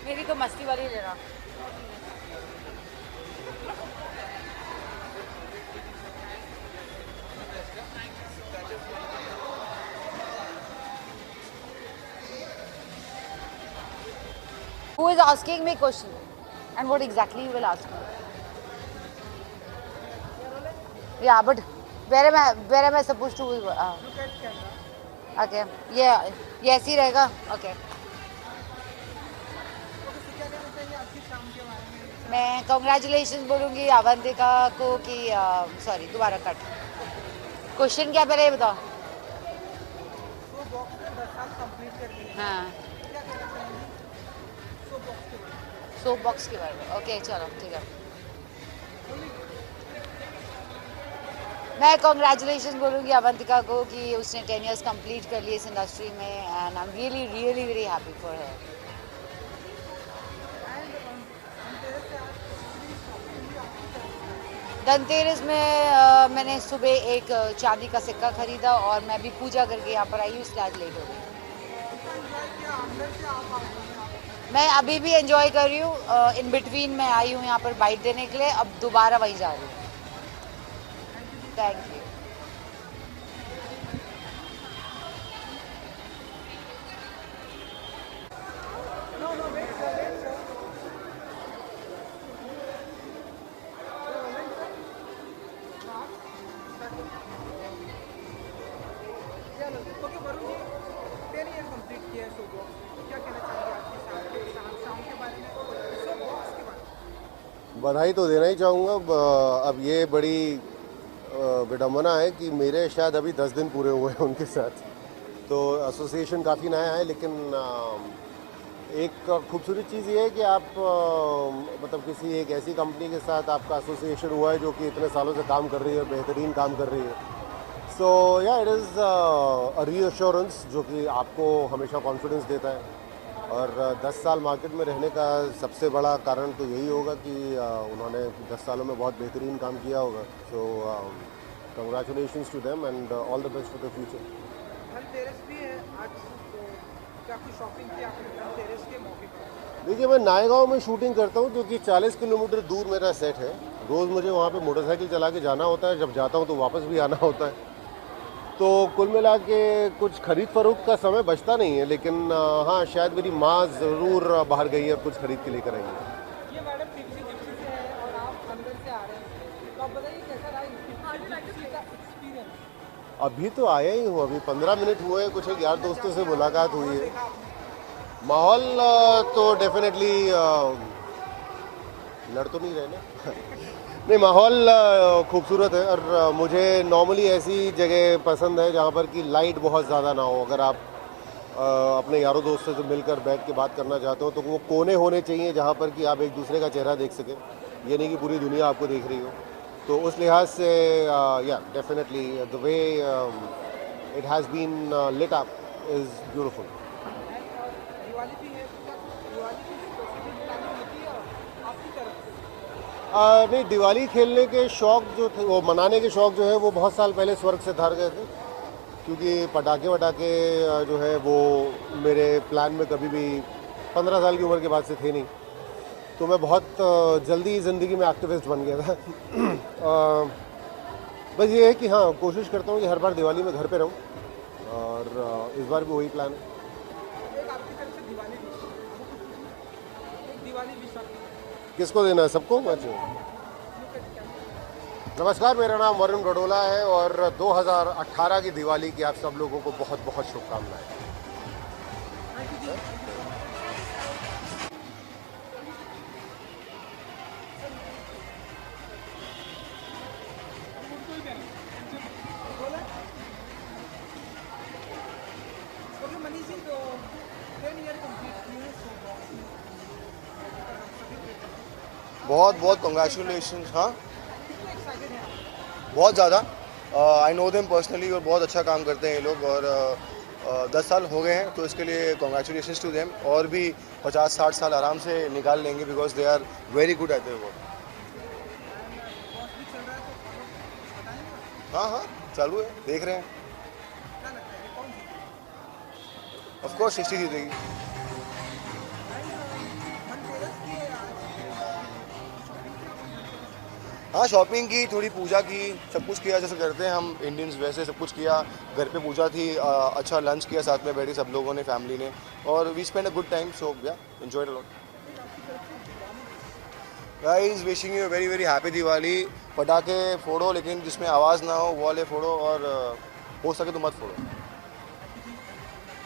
मेरी तो मस्ती वाली ले रहा. Who is asking me question? And what exactly you will ask me? Yeah, but where am I supposed to? Okay. Yeah. Yes, ही रहेगा. Okay. मैं congratulations बोलूँगी अवंतिका को कि सॉरी दोबारा कट. क्वेश्चन क्या पहले ये बताओ. हाँ. सोप बॉक्स के बारे में. ओके चलो ठीक है. मैं कॉन्ग्रेचुलेशन बोलूँगी अवंतिका को कि उसने 10 years कंप्लीट कर लिए इस इंडस्ट्री में, and I am really really very happy for her. Dhanteras में मैंने सुबह एक चांदी का सिक्का खरीदा और मैं भी पूजा करके यहाँ पर आई हूँ, इसलिए आज लेट हो गई। मैं अभी भी एंजॉय कर रही हूँ। इन बिटवीन मैं आई हूँ यहाँ पर बाइट देने के लिए, अब दोबारा वहीं जा रही हूँ। Thank you. बधाई तो देना ही चाहूँगा। अब ये बड़ी विडम्बना है कि मेरे शायद अभी 10 दिन पूरे हुए हैं उनके साथ, तो एसोसिएशन काफ़ी नया है। लेकिन एक खूबसूरत चीज़ ये है कि आप मतलब किसी एक ऐसी कंपनी के साथ आपका एसोसिएशन हुआ है जो कि इतने सालों से काम कर रही है, बेहतरीन काम कर रही है। सो या इट इज़ अ रीअश्योरेंस जो कि आपको हमेशा कॉन्फिडेंस देता है। और 10 साल मार्केट में रहने का सबसे बड़ा कारण तो यही होगा कि उन्होंने 10 सालों में बहुत बेहतरीन काम किया होगा। So congratulations to them and all the best for the future. Dhanteras भी है आज, तो क्या कुछ शॉपिंग की आपने धनतेरस के मौके पर? देखिए, मैं नायगांव में शूटिंग करता हूँ क्योंकि 40 किलोमीटर दूर मेरा सेट है। रोज़ मुझे वहाँ पे मोटरसाइकिल चला के जाना होता है, जब जाता हूँ तो वापस भी आना होता है। तो कुल मिला के कुछ खरीद फरोख्त का समय बचता नहीं है। लेकिन हाँ, शायद मेरी माँ ज़रूर बाहर गई है और कुछ खरीद के लेकर आई है। ये मैडम जिप्सी से है और आप अंदर से आ रहे हैं, तो आप बताइए कैसा रहा जिप्सी का एक्सपीरियंस? अभी तो आया ही हूँ, अभी 15 मिनट हुए, कुछ एक यार दोस्तों से मुलाकात हुई है। माहौल तो डेफिनेटली लड़ तो नहीं रहे ना नहीं, माहौल खूबसूरत है। और मुझे नॉर्मली ऐसी जगह पसंद है जहाँ पर कि लाइट बहुत ज़्यादा ना हो। अगर आप अपने यारों दोस्तों से मिलकर बैठ के बात करना चाहते हो तो वो कोने होने चाहिए जहाँ पर कि आप एक दूसरे का चेहरा देख सकें, ये नहीं कि पूरी दुनिया आपको देख रही हो। तो उस लिहाज से या definitely the way it has been lit up is beautiful. नहीं, दिवाली खेलने के शौक़ जो थे, वो मनाने के शौक़ जो है वो बहुत साल पहले स्वर्ग से धार गए थे। क्योंकि पटाखे वटाखे जो है वो मेरे प्लान में कभी भी 15 साल की उम्र के बाद से थे नहीं। तो मैं बहुत जल्दी ज़िंदगी में एक्टिविस्ट बन गया था बस ये है कि हाँ, कोशिश करता हूँ कि हर बार दिवाली में घर पे रहूँ और इस बार भी वही प्लान है। किसको देना है? सबको? अच्छा, नमस्कार, मेरा नाम वरुण गडोला है और 2018 की दिवाली की आप सब लोगों को बहुत बहुत शुभकामनाएं। बहुत बहुत कंग्रेचुलेशंस। हाँ, बहुत ज़्यादा। आई नो देम पर्सनली और बहुत अच्छा काम करते हैं ये लोग और 10 साल हो गए हैं, तो इसके लिए कंग्रेचुलेशंस टू देम। और भी 50-60 साल आराम से निकाल लेंगे because they are very good at their work. हाँ हाँ, चालू है, देख रहे हैं। ऑफ कोर्स 60 जीतेगी। हाँ, शॉपिंग की, थोड़ी पूजा की, सब कुछ किया जैसे करते हैं हम इंडियंस, वैसे सब कुछ किया। घर पे पूजा थी, अच्छा लंच किया, साथ में बैठे सब लोगों ने, फैमिली ने, और we spend a good time. So yeah, enjoyed a lot. Guys, wishing you very very happy Diwali. पटाखे फोड़ो लेकिन जिसमें आवाज़ ना हो वो वाले फोड़ो, और हो सके तो मत फोड़ो।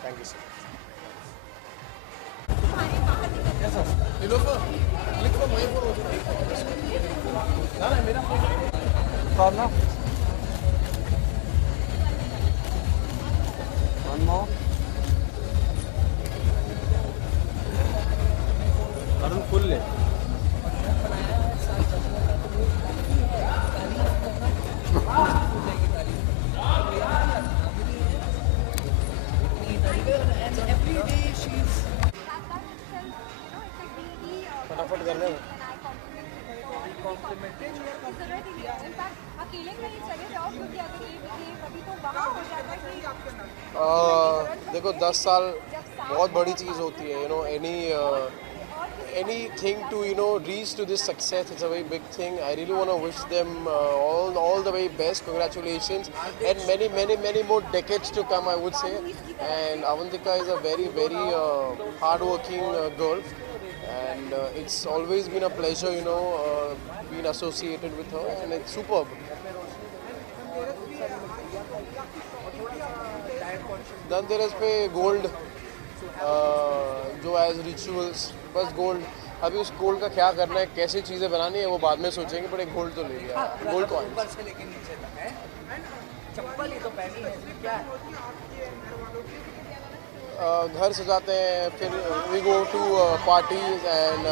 Thank you sir. अरुण फुल ले। फटाफट कर ले। अकेले कहीं चले जाओ क्योंकि अगर ये कभी तो वहाँ हो जाता है कि देखो 10 साल बहुत बड़ी चीज़ होती है, anything to reach to this success, it's a very big thing. I really want to wish them all the very best. Congratulations, and many more decades to come, I would say. And Avantika is a very hardworking girl, and it's always been a pleasure being associated with her, and it's superb. Dhanteras पे gold जो as rituals, बस gold. अभी उस gold का क्या करना है, कैसे चीज़ें बनानी है वो बाद में सोचेंगे, पर एक गोल्ड तो ले लिया, गोल्ड कॉइन। घर सजाते हैं, फिर we go to parties and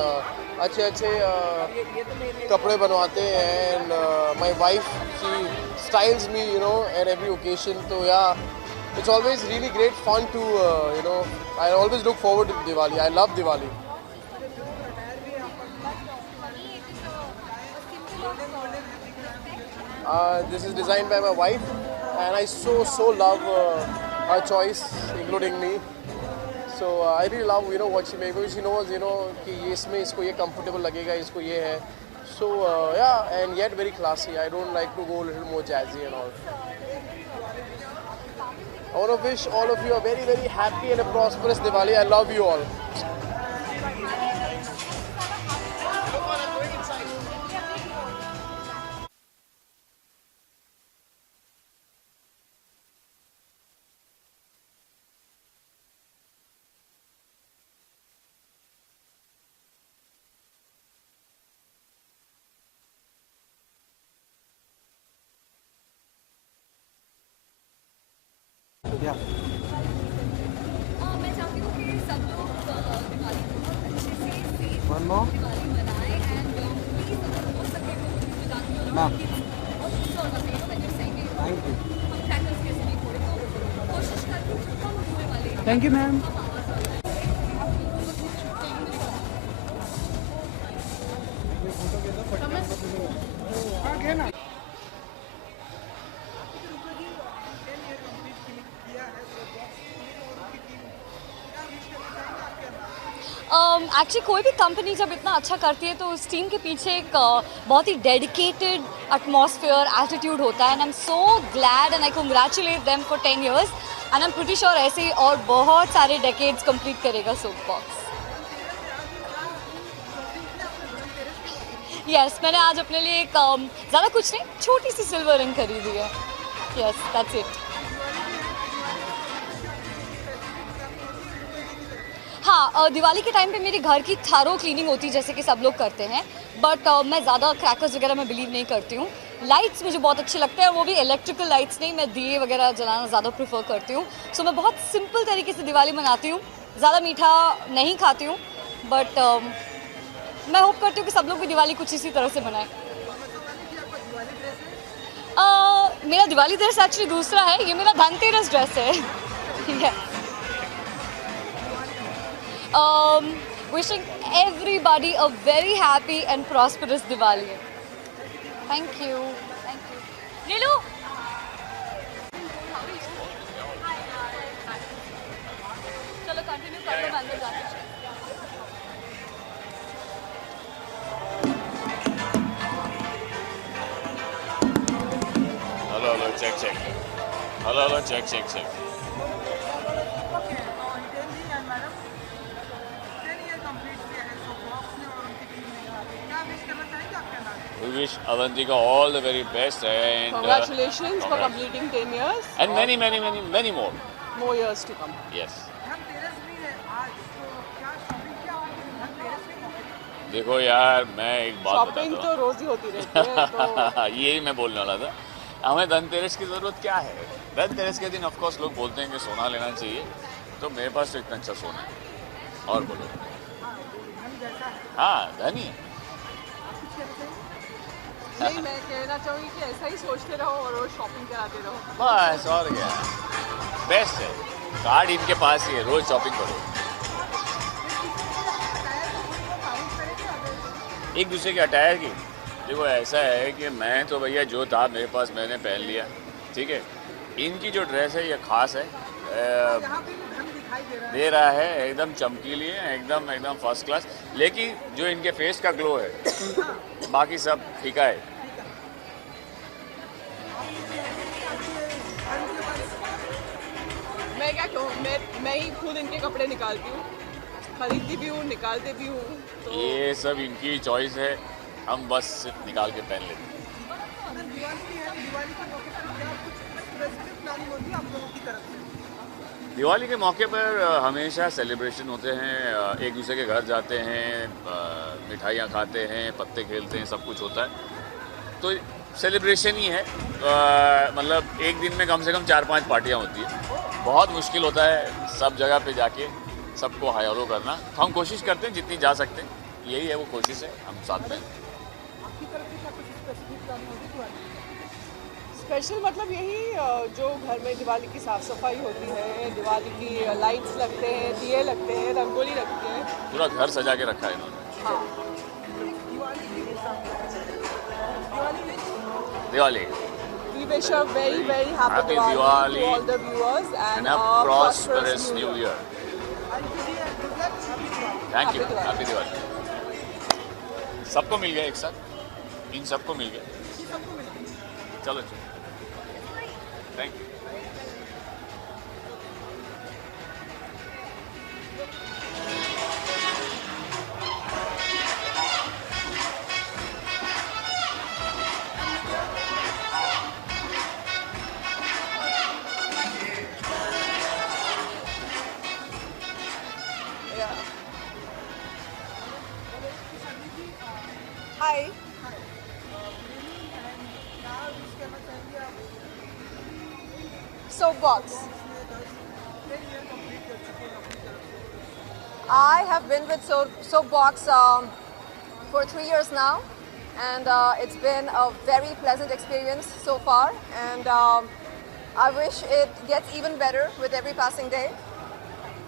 अच्छे कपड़े बनवाते हैं, and my wife she styles me at every occasion. तो या it's always really great fun to I always look forward to Diwali. I love Diwali. This is designed by my wife, and I so love her choice, including me. So I really love what she makes, because she knows कि ये इसमें इसको ये comfortable लगेगा, इसको ये है. So yeah, and yet very classy. I don't like to go a little more jazzy and all. I want to wish all of you a very happy and a prosperous Diwali. I love you all. मैं चाहती हूँ कि सब लोग दिवाली को अच्छे से दिवाली मनाएं एंड प्लीज अगर हो सके तो कोशिश करती हूँ कम होने वाले। Thank you ma'am. एक्चुअली कोई भी कंपनी जब इतना अच्छा करती है तो उस टीम के पीछे एक बहुत ही डेडिकेटेड एटमॉस्फेयर, एटीट्यूड होता है, and I am so glad and I congratulate them for 10 years and I am pretty sure ऐसे ही और बहुत सारे डेकेड्स कंप्लीट करेगा सोपबॉक्स। यस, मैंने आज अपने लिए एक ज़्यादा कुछ नहीं, छोटी सी सिल्वर रिंग खरीदी है। Yes, that's it. हाँ, दिवाली के टाइम पे मेरे घर की थारो क्लीनिंग होती है जैसे कि सब लोग करते हैं, बट मैं ज़्यादा क्रैकर्स वगैरह में बिलीव नहीं करती हूँ। लाइट्स मुझे बहुत अच्छे लगते हैं, वो भी इलेक्ट्रिकल लाइट्स नहीं, मैं दिए वगैरह जलाना ज़्यादा प्रेफर करती हूँ। सो मैं बहुत सिंपल तरीके से दिवाली मनाती हूँ, ज़्यादा मीठा नहीं खाती हूँ, बट मैं होप करती हूँ कि सब लोग भी दिवाली कुछ इसी तरह से मनाएं। मेरा दिवाली ड्रेस एक्चुअली दूसरा है, ये मेरा धनतेरस ड्रेस है। Wishing everybody a very happy and prosperous Diwali. Thank you. Thank you. Nilu. चलो कंटिन्यू कर लो, मैं अंदर जाती हूँ। Hello, check. Hello, check. We wish Avantika all the very best and congratulations for completing 10 years and many more years to come. Yes. देखो यार, मैं एक बात शॉपिंग तो रोज ही होती रहती है, तो यही मैं बोलने वाला था। हमें धनतेरस की ज़रूरत क्या है? धनतेरस के दिन ऑफ कोर्स लोग बोलते हैं कि सोना लेना चाहिए, तो मेरे पास तो इतना अच्छा सोना है। और बोलो। हाँ, धनी नहीं, मैं कहना चाहूँगी कि ऐसा ही सोचते रहो और रोज शॉपिंग कराते रहो, बस। और क्या, बेस्ट है। कार्ड इनके पास ही है, रोज शॉपिंग करो, एक दूसरे के अटायर की। देखो ऐसा है कि मैं तो भैया जो था मेरे पास मैंने पहन लिया, ठीक है। इनकी जो ड्रेस है ये खास है, दे रहा है, एकदम चमकीली है, एकदम एकदम फर्स्ट क्लास। लेकिन जो इनके फेस का ग्लो है बाकी सब फीका है। मैं क्या कहूँ, मैं ही खुद इनके कपड़े निकालती हूँ, खरीदती भी हूँ, निकालती भी हूँ। तो ये सब इनकी चॉइस है, हम बस सिर्फ निकाल के पहन लेते हैं। दिवाली के मौके पर हमेशा सेलिब्रेशन होते हैं, एक दूसरे के घर जाते हैं, मिठाइयाँ खाते हैं, पत्ते खेलते हैं, सब कुछ होता है। तो सेलिब्रेशन ही है, मतलब एक दिन में कम से कम 4-5 पार्टियाँ होती है। बहुत मुश्किल होता है सब जगह पे जाके सबको हायरो करना। हम कोशिश करते हैं जितनी जा सकते हैं, यही है वो कोशिश है, हम साथ में। स्पेशल मतलब यही जो घर में दिवाली की साफ सफाई होती है, दिवाली की लाइट्स लगते हैं, दिए लगते हैं, रंगोली लगती है, पूरा घर सजा के रखा है इन्होंने। हाँ। Diwali We wish a very very happy Diwali to all the viewers and a prosperous new year. Thank you. Happy Diwali. सबको मिल गया एक साथ, इन सबको मिल गया। चलो चलो, thank you. Hi. Soapbox. I have been with Soapbox for 3 years now, and it's been a very pleasant experience so far, and I wish it gets even better with every passing day.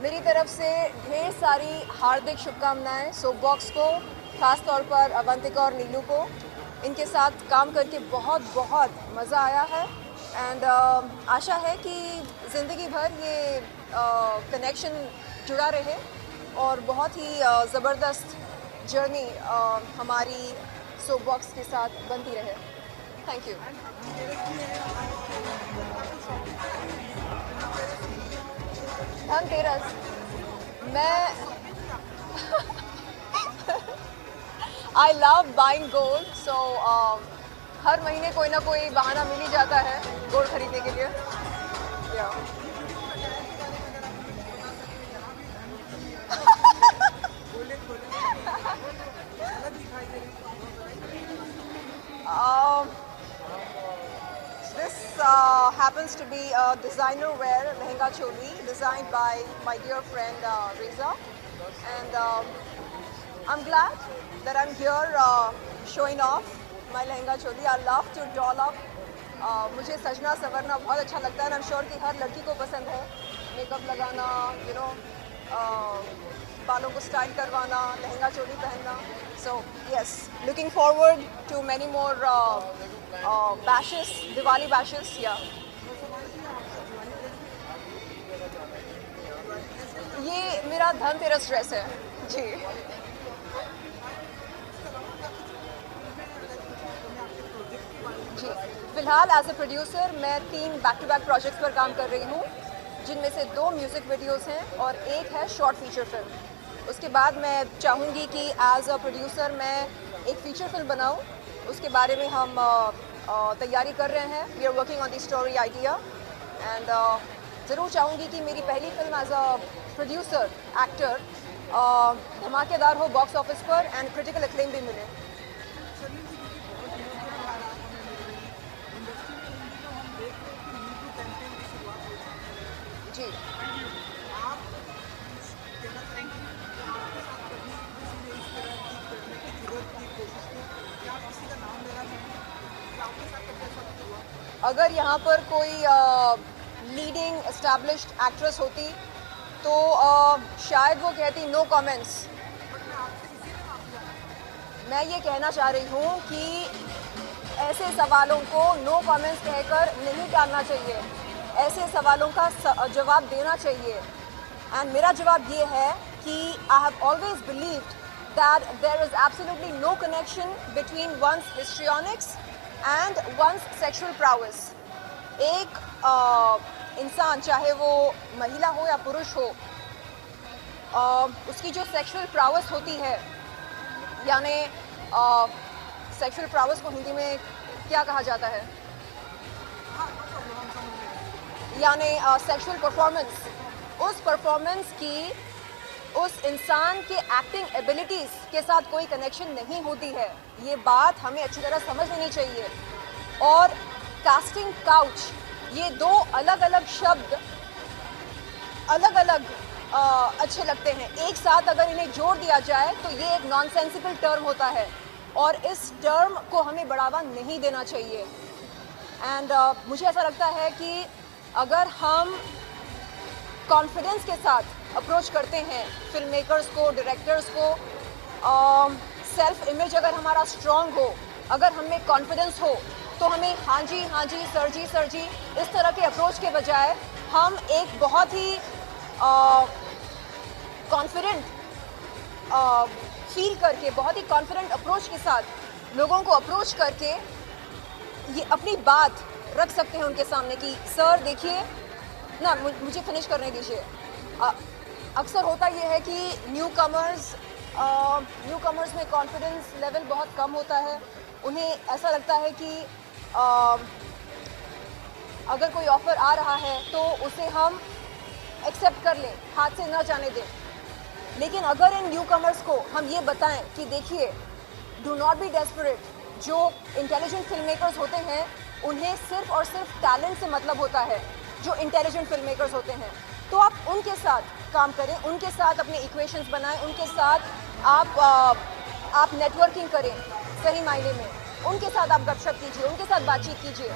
मेरी तरफ से ढेर सारी हार्दिक शुभकामनाएं सोपबॉक्स को, खास तौर पर अवंतिका और नीलू को। इनके साथ काम करके बहुत बहुत मज़ा आया है, एंड आशा है कि ज़िंदगी भर ये कनेक्शन जुड़ा रहे और बहुत ही ज़बरदस्त जर्नी हमारी सोपबॉक्स के साथ बनती रहे। Thank you. धनतेरस मैं I love buying gold, so हर महीने कोई ना कोई बहाना मिल ही जाता है गोल्ड खरीदने के लिए। This happens to be a designer wear lehenga choli designed by my dear friend Reza, and I'm glad that I'm here showing off my lehenga choli. I love to doll up. मुझे सजना संवरना बहुत अच्छा लगता है, and I'm sure कि हर लड़की को पसंद है मेकअप लगाना, बालों को स्टाइल करवाना, लहंगा चोली पहनना। So yes, looking forward to many more bashes, Diwali bashes. Yeah. ये मेरा धनतेरस ड्रेस है जी। जी फिलहाल एज ए प्रोड्यूसर मैं 3 बैक टू बैक प्रोजेक्ट्स पर काम कर रही हूँ, जिनमें से 2 म्यूज़िक वीडियोस हैं और 1 है शॉर्ट फीचर फिल्म। उसके बाद मैं चाहूँगी कि एज अ प्रोड्यूसर मैं एक फ़ीचर फिल्म बनाऊँ, उसके बारे में हम तैयारी कर रहे हैं। We are working on the story idea, and ज़रूर चाहूँगी कि मेरी पहली film as a producer actor धमाकेदार हो बॉक्स ऑफिस पर एंड क्रिटिकल एक्लेम भी मिले। जी अगर यहाँ पर कोई लीडिंग एस्टैब्लिश्ड एक्ट्रेस होती तो शायद वो कहती नो कमेंट्स। मैं ये कहना चाह रही हूँ कि ऐसे सवालों को नो कमेंट्स कहकर नहीं टालना चाहिए, ऐसे सवालों का जवाब देना चाहिए। एंड मेरा जवाब ये है कि I have always believed that there is absolutely no connection between one's histrionics and one's sexual prowess. एक इंसान, चाहे वो महिला हो या पुरुष हो, उसकी जो सेक्सुअल प्राउस होती है, यानी सेक्सुअल प्राउस को हिंदी में क्या कहा जाता है, यानी सेक्सुअल परफॉर्मेंस, उस परफॉर्मेंस की उस इंसान के एक्टिंग एबिलिटीज़ के साथ कोई कनेक्शन नहीं होती है। ये बात हमें अच्छी तरह समझ लेनी चाहिए। और कास्टिंग काउच, ये दो अलग अलग शब्द अलग अलग अच्छे लगते हैं, एक साथ अगर इन्हें जोड़ दिया जाए तो ये एक नॉनसेंसिकल टर्म होता है और इस टर्म को हमें बढ़ावा नहीं देना चाहिए। एंड मुझे ऐसा लगता है कि अगर हम कॉन्फिडेंस के साथ अप्रोच करते हैं फिल्म मेकर्स को, डायरेक्टर्स को, सेल्फ इमेज अगर हमारा स्ट्रॉन्ग हो, अगर हमें कॉन्फिडेंस हो, तो हमें हाँ जी सर जी इस तरह के अप्रोच के बजाय हम एक बहुत ही कॉन्फिडेंट फील करके, बहुत ही कॉन्फिडेंट अप्रोच के साथ लोगों को अप्रोच करके ये अपनी बात रख सकते हैं उनके सामने कि सर देखिए ना, मुझे फिनिश करने दीजिए। अक्सर होता ये है कि न्यू कमर्स में कॉन्फिडेंस लेवल बहुत कम होता है। उन्हें ऐसा लगता है कि अगर कोई ऑफ़र आ रहा है तो उसे हम एक्सेप्ट कर लें, हाथ से ना जाने दें। लेकिन अगर इन न्यू कमर्स को हम ये बताएं कि देखिए, डू नॉट बी डेस्परेट, जो इंटेलिजेंट फिल्म मेकर्स होते हैं उन्हें सिर्फ और सिर्फ टैलेंट से मतलब होता है, जो इंटेलिजेंट फिल्म मेकर्स होते हैं, तो आप उनके साथ काम करें, उनके साथ अपने इक्वेशंस बनाएं, उनके साथ आप नेटवर्किंग करें, सही मायने में उनके साथ आप गपशप कीजिए, उनके साथ बातचीत कीजिए।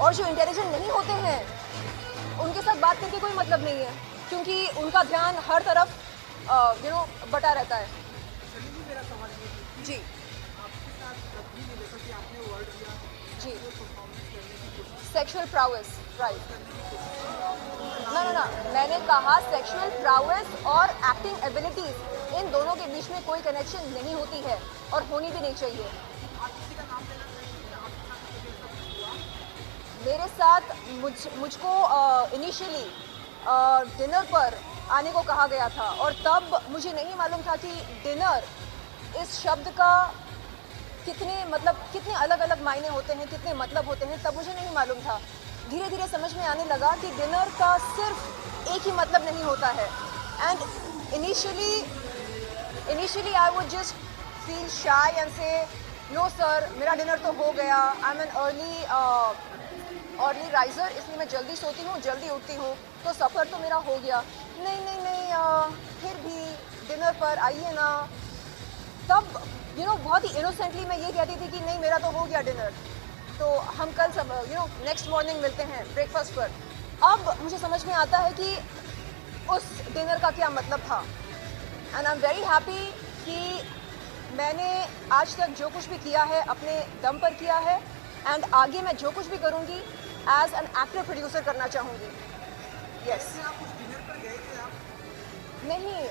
और जो इंटेलिजेंट नहीं होते हैं उनके साथ बात करके कोई मतलब नहीं है, क्योंकि उनका ध्यान हर तरफ बटा रहता है। जी जी, सेक्सुअल प्राउस, राइट। ना, मैंने कहा सेक्सुअल प्राउस और एक्टिंग एबिलिटीज, इन दोनों के बीच में कोई कनेक्शन नहीं होती है और होनी भी नहीं चाहिए। मेरे साथ मुझको इनिशियली डिनर पर आने को कहा गया था और तब मुझे नहीं मालूम था कि डिनर इस शब्द का कितने अलग अलग मायने होते हैं, कितने मतलब होते हैं, तब मुझे नहीं मालूम था। धीरे धीरे समझ में आने लगा कि डिनर का सिर्फ एक ही मतलब नहीं होता है। And initially I would just feel शाई एंड से नो सर, मेरा डिनर तो हो गया, I am an early riser, इसलिए मैं जल्दी सोती हूँ, जल्दी उठती हूँ, तो सफ़र तो मेरा हो गया। नहीं, फिर भी डिनर पर आइए ना। तब बहुत ही इनोसेंटली मैं ये कहती थी कि नहीं, मेरा तो हो गया डिनर, तो हम कल सब नेक्स्ट मॉर्निंग मिलते हैं ब्रेकफास्ट पर। अब मुझे समझ में आता है कि उस डिनर का क्या मतलब था। And I am very happy कि मैंने आज तक जो कुछ भी किया है अपने दम पर किया है, एंड आगे मैं जो कुछ भी करूँगी एज एन एक्टर प्रोड्यूसर करना चाहूँगी। यस नहीं,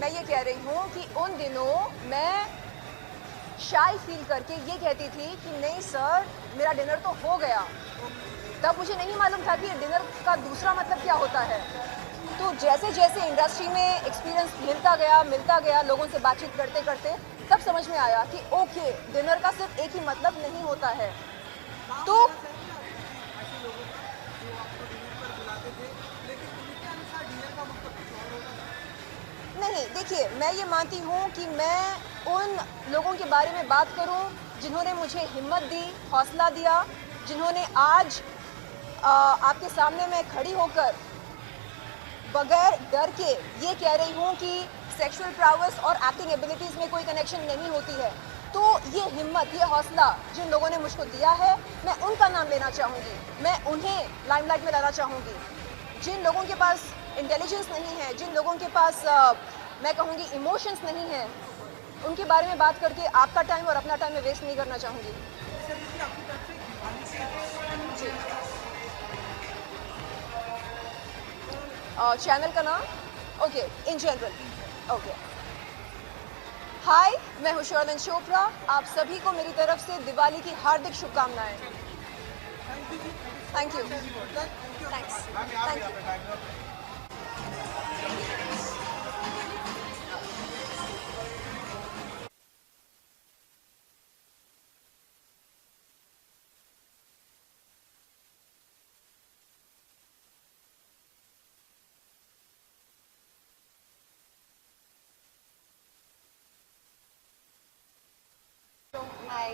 मैं ये कह रही हूँ कि उन दिनों मैं शाय फील करके ये कहती थी कि नहीं सर, मेरा डिनर तो हो गया। तब मुझे नहीं मालूम था कि डिनर का दूसरा मतलब क्या होता है। तो जैसे जैसे इंडस्ट्री में एक्सपीरियंस मिलता गया लोगों से बातचीत करते करते, तब समझ में आया कि ओके, डिनर का सिर्फ एक ही मतलब नहीं होता है। तो नहीं, देखिए, मैं ये मानती हूँ कि मैं उन लोगों के बारे में बात करूँ जिन्होंने मुझे हिम्मत दी, हौसला दिया, जिन्होंने आज आपके सामने मैं खड़ी होकर बगैर डर के ये कह रही हूँ कि सेक्सुअल प्राउस और एक्टिंग एबिलिटीज़ में कोई कनेक्शन नहीं होती है। तो ये हिम्मत, ये हौसला जिन लोगों ने मुझको दिया है, मैं उनका नाम लेना चाहूँगी, मैं उन्हें लाइमलाइट में लाना चाहूँगी। जिन लोगों के पास इंटेलिजेंस नहीं है, जिन लोगों के पास मैं कहूँगी इमोशंस नहीं है, उनके बारे में बात करके आपका टाइम और अपना टाइम में वेस्ट नहीं करना चाहूँगी। जी, चैनल का नाम ओके इन जनरल ओके। हाय, मैं हूँ शर्लिन चोपड़ा। आप सभी को मेरी तरफ से दिवाली की हार्दिक शुभकामनाएं। Thank you. Thanks. Thank you. Hi.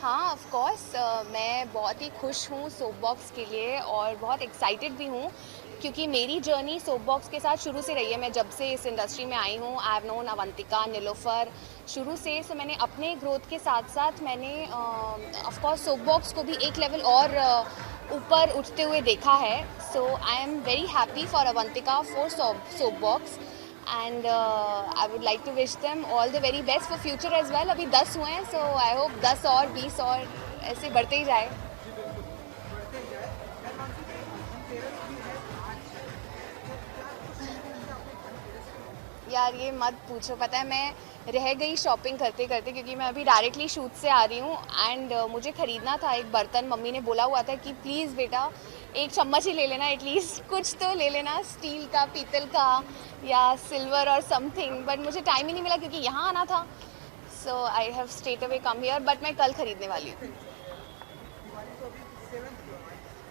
हाँ ऑफ कोर्स मैं बहुत ही खुश हूँ सोप बॉक्स के लिए और बहुत एक्साइटेड भी हूँ क्योंकि मेरी जर्नी सोप बॉक्स के साथ शुरू से रही है। मैं जब से इस इंडस्ट्री में आई हूँ I have known Avantika, Nilofar शुरू से। सो मैंने अपने ग्रोथ के साथ साथ मैंने ऑफ कोर्स सोप बॉक्स को भी एक लेवल और ऊपर उठते हुए देखा है। So I am very happy for Avantika for Soapbox and I would like to wish them all the very best for future as well. अभी 10 हुए हैं, सो आई होप 10 और 20 और ऐसे बढ़ते ही जाए। यार ये मत पूछो, पता है मैं रह गई शॉपिंग करते करते क्योंकि मैं अभी डायरेक्टली शूट से आ रही हूँ एंड मुझे ख़रीदना था एक बर्तन। मम्मी ने बोला हुआ था कि प्लीज़ बेटा एक चम्मच ही ले लेना, एटलीस्ट कुछ तो ले लेना, स्टील का, पीतल का या सिल्वर और समथिंग। बट मुझे टाइम ही नहीं मिला क्योंकि यहाँ आना था। So I have straight away come here, but मैं कल ख़रीदने वाली हूँ।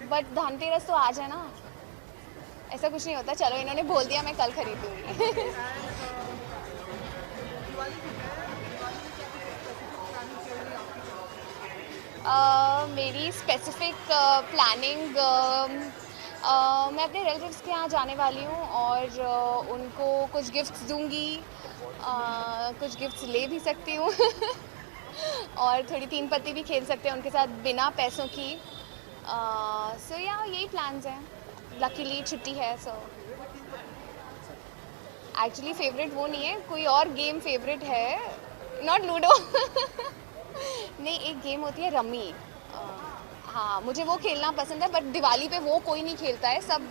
बट धनतेरस तो आज है ना, ऐसा कुछ नहीं होता। चलो इन्होंने बोल दिया, मैं कल खरीदूँगी। मेरी स्पेसिफिक प्लानिंग मैं अपने रिलेटिव्स के यहाँ जाने वाली हूँ और उनको कुछ गिफ्ट्स दूँगी, कुछ गिफ्ट्स ले भी सकती हूँ और थोड़ी तीन पत्ती भी खेल सकते हैं उनके साथ बिना पैसों की। सो या यही प्लान्स हैं। लकीली छुट्टी है। सो एक्चुअली फेवरेट वो नहीं है, कोई और गेम फेवरेट है, नॉट लूडो नहीं, एक गेम होती है रमी। हाँ मुझे वो खेलना पसंद है, बट दिवाली पे वो कोई नहीं खेलता है। सब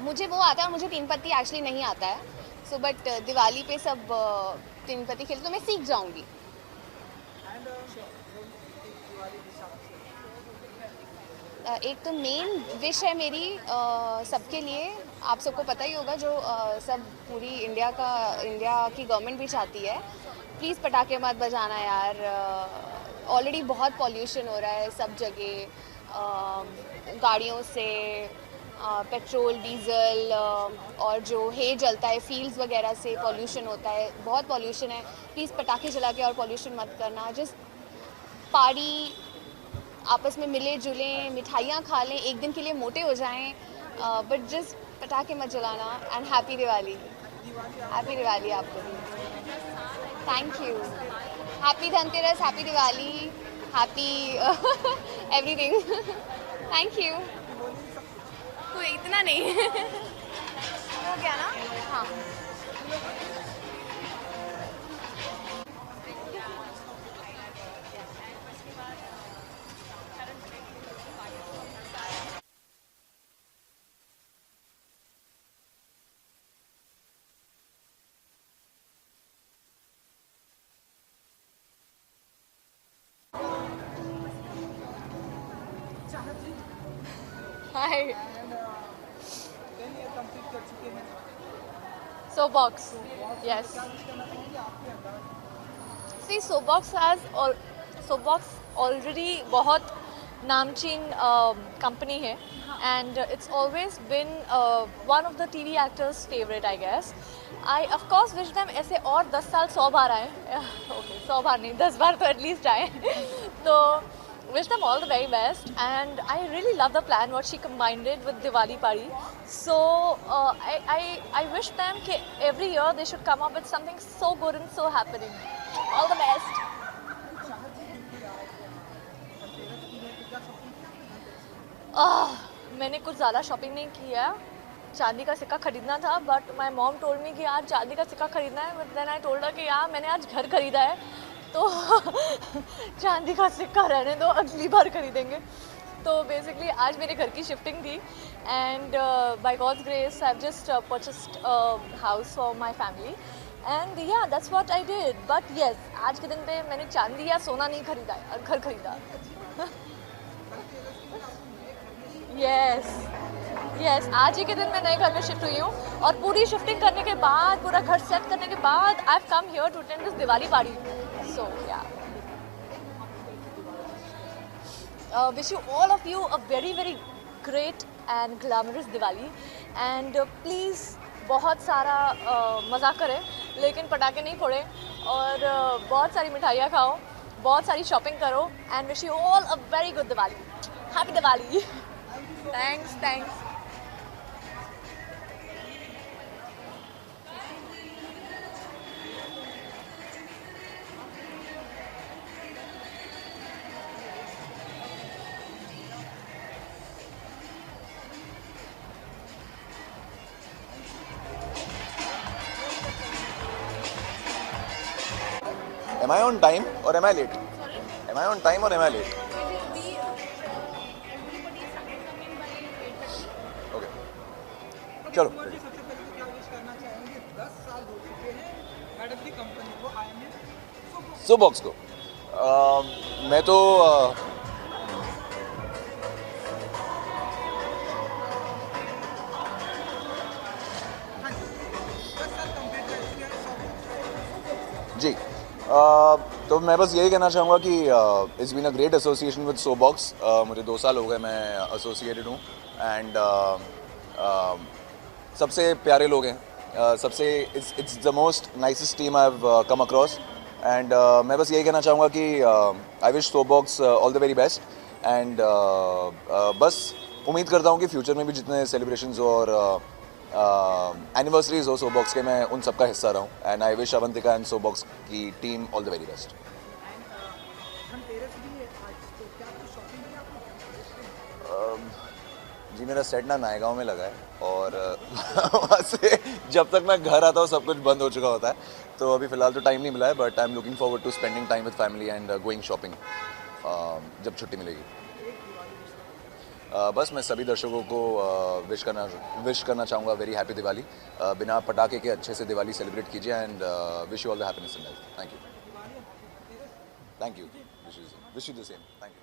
मुझे वो आता है, मुझे तीन पत्ती एक्चुअली नहीं आता है। सो बट दिवाली पे सब तीन पत्ती खेलते, तो मैं सीख जाऊँगी। एक तो मेन विश है मेरी सबके लिए, आप सबको पता ही होगा, जो सब पूरी इंडिया की गवर्नमेंट भी चाहती है, प्लीज़ पटाखे मत बजाना यार। ऑलरेडी बहुत पॉल्यूशन हो रहा है सब जगह, गाड़ियों से पेट्रोल, डीज़ल और जो हे जलता है फील्ड्स वगैरह से पॉल्यूशन होता है, बहुत पॉल्यूशन है। प्लीज़ पटाखे जला के और पॉल्यूशन मत करना। जस्ट पार्टी, आपस में मिले जुलें, मिठाइयाँ खा लें, एक दिन के लिए मोटे हो जाएं, बट जस्ट पटाखे मत जलाना। And happy Diwali. Happy Diwali आपको भी। Thank you. Happy Dhanteras, happy Diwali, happy everything. Thank you. कोई इतना नहीं हो गया ना। हाँ Hi. Soapbox. Yes. See, Soapbox already बहुत नामचीन company है, and it's always been one of the TV actors' favorite, I guess. I of course wish them ऐसे और 10 साल 100 बार आए। Okay, 100 बार नहीं, 10 बार तो at least आए। तो wish them all the very best, and I really love the plan what she combined it with Diwali party. So I wish them that every year they should come up with something so good and so happening. All the best. मैंने कुछ ज़्यादा shopping नहीं की है, चांदी का सिक्का खरीदना था, but my mom told me कि यार चांदी का सिक्का खरीदना है, but then I told her कि यार मैंने आज घर खरीदा है तो चांदी का सिक्का रहने दो, अगली बार खरीदेंगे। तो बेसिकली आज मेरे घर की शिफ्टिंग थी and by God's grace I have just purchased house for my family and yeah that's what I did. But yes, आज के दिन पे मैंने चांदी या सोना नहीं खरीदा है, घर खरीदा। यस, आज ही के दिन मैं नए घर में शिफ्ट हुई हूँ और पूरी शिफ्टिंग करने के बाद, पूरा घर सेट करने के बाद I have come here to attend this Diwali party. So yeah wish you all of you a very very great and glamorous Diwali and please बहुत सारा मज़ा करें लेकिन पटाखे नहीं फोड़ें और बहुत सारी मिठाइयाँ खाओ, बहुत सारी शॉपिंग करो and wish you all a very good Diwali. Happy Diwali. Thanks. Am I on time or am I late? Am I on time or am I late? Okay. चलो। सोबॉक्स को मैं तो जी तो मैं बस यही कहना चाहूँगा कि it's been a great association with Soapbox. मुझे 2 साल हो गए मैं एसोसिएटेड हूँ एंड सबसे प्यारे लोग हैं, सबसे it's the most nicest team I have come across and मैं बस यही कहना चाहूँगा कि I wish Soapbox all the very best and बस उम्मीद करता हूँ कि फ्यूचर में भी जितने सेलिब्रेशंस और एनिवर्सरीज हो सोबॉक्स के, मैं उन सबका हिस्सा रहा हूँ and I wish Avantika and Soapbox की team all the very best. जी मेरा सेट ना नायगांव में लगा है और वहाँ से जब तक मैं घर आता हूँ सब कुछ बंद हो चुका होता है, तो अभी फ़िलहाल तो टाइम नहीं मिला है, but I am looking forward to spending time with family and going shopping जब छुट्टी मिलेगी। बस मैं सभी दर्शकों को विश करना चाहूँगा वेरी हैप्पी दिवाली। बिना पटाखे के अच्छे से दिवाली सेलिब्रेट कीजिए and wish you all the happiness in life. Thank you. Wish you the same. Thank you.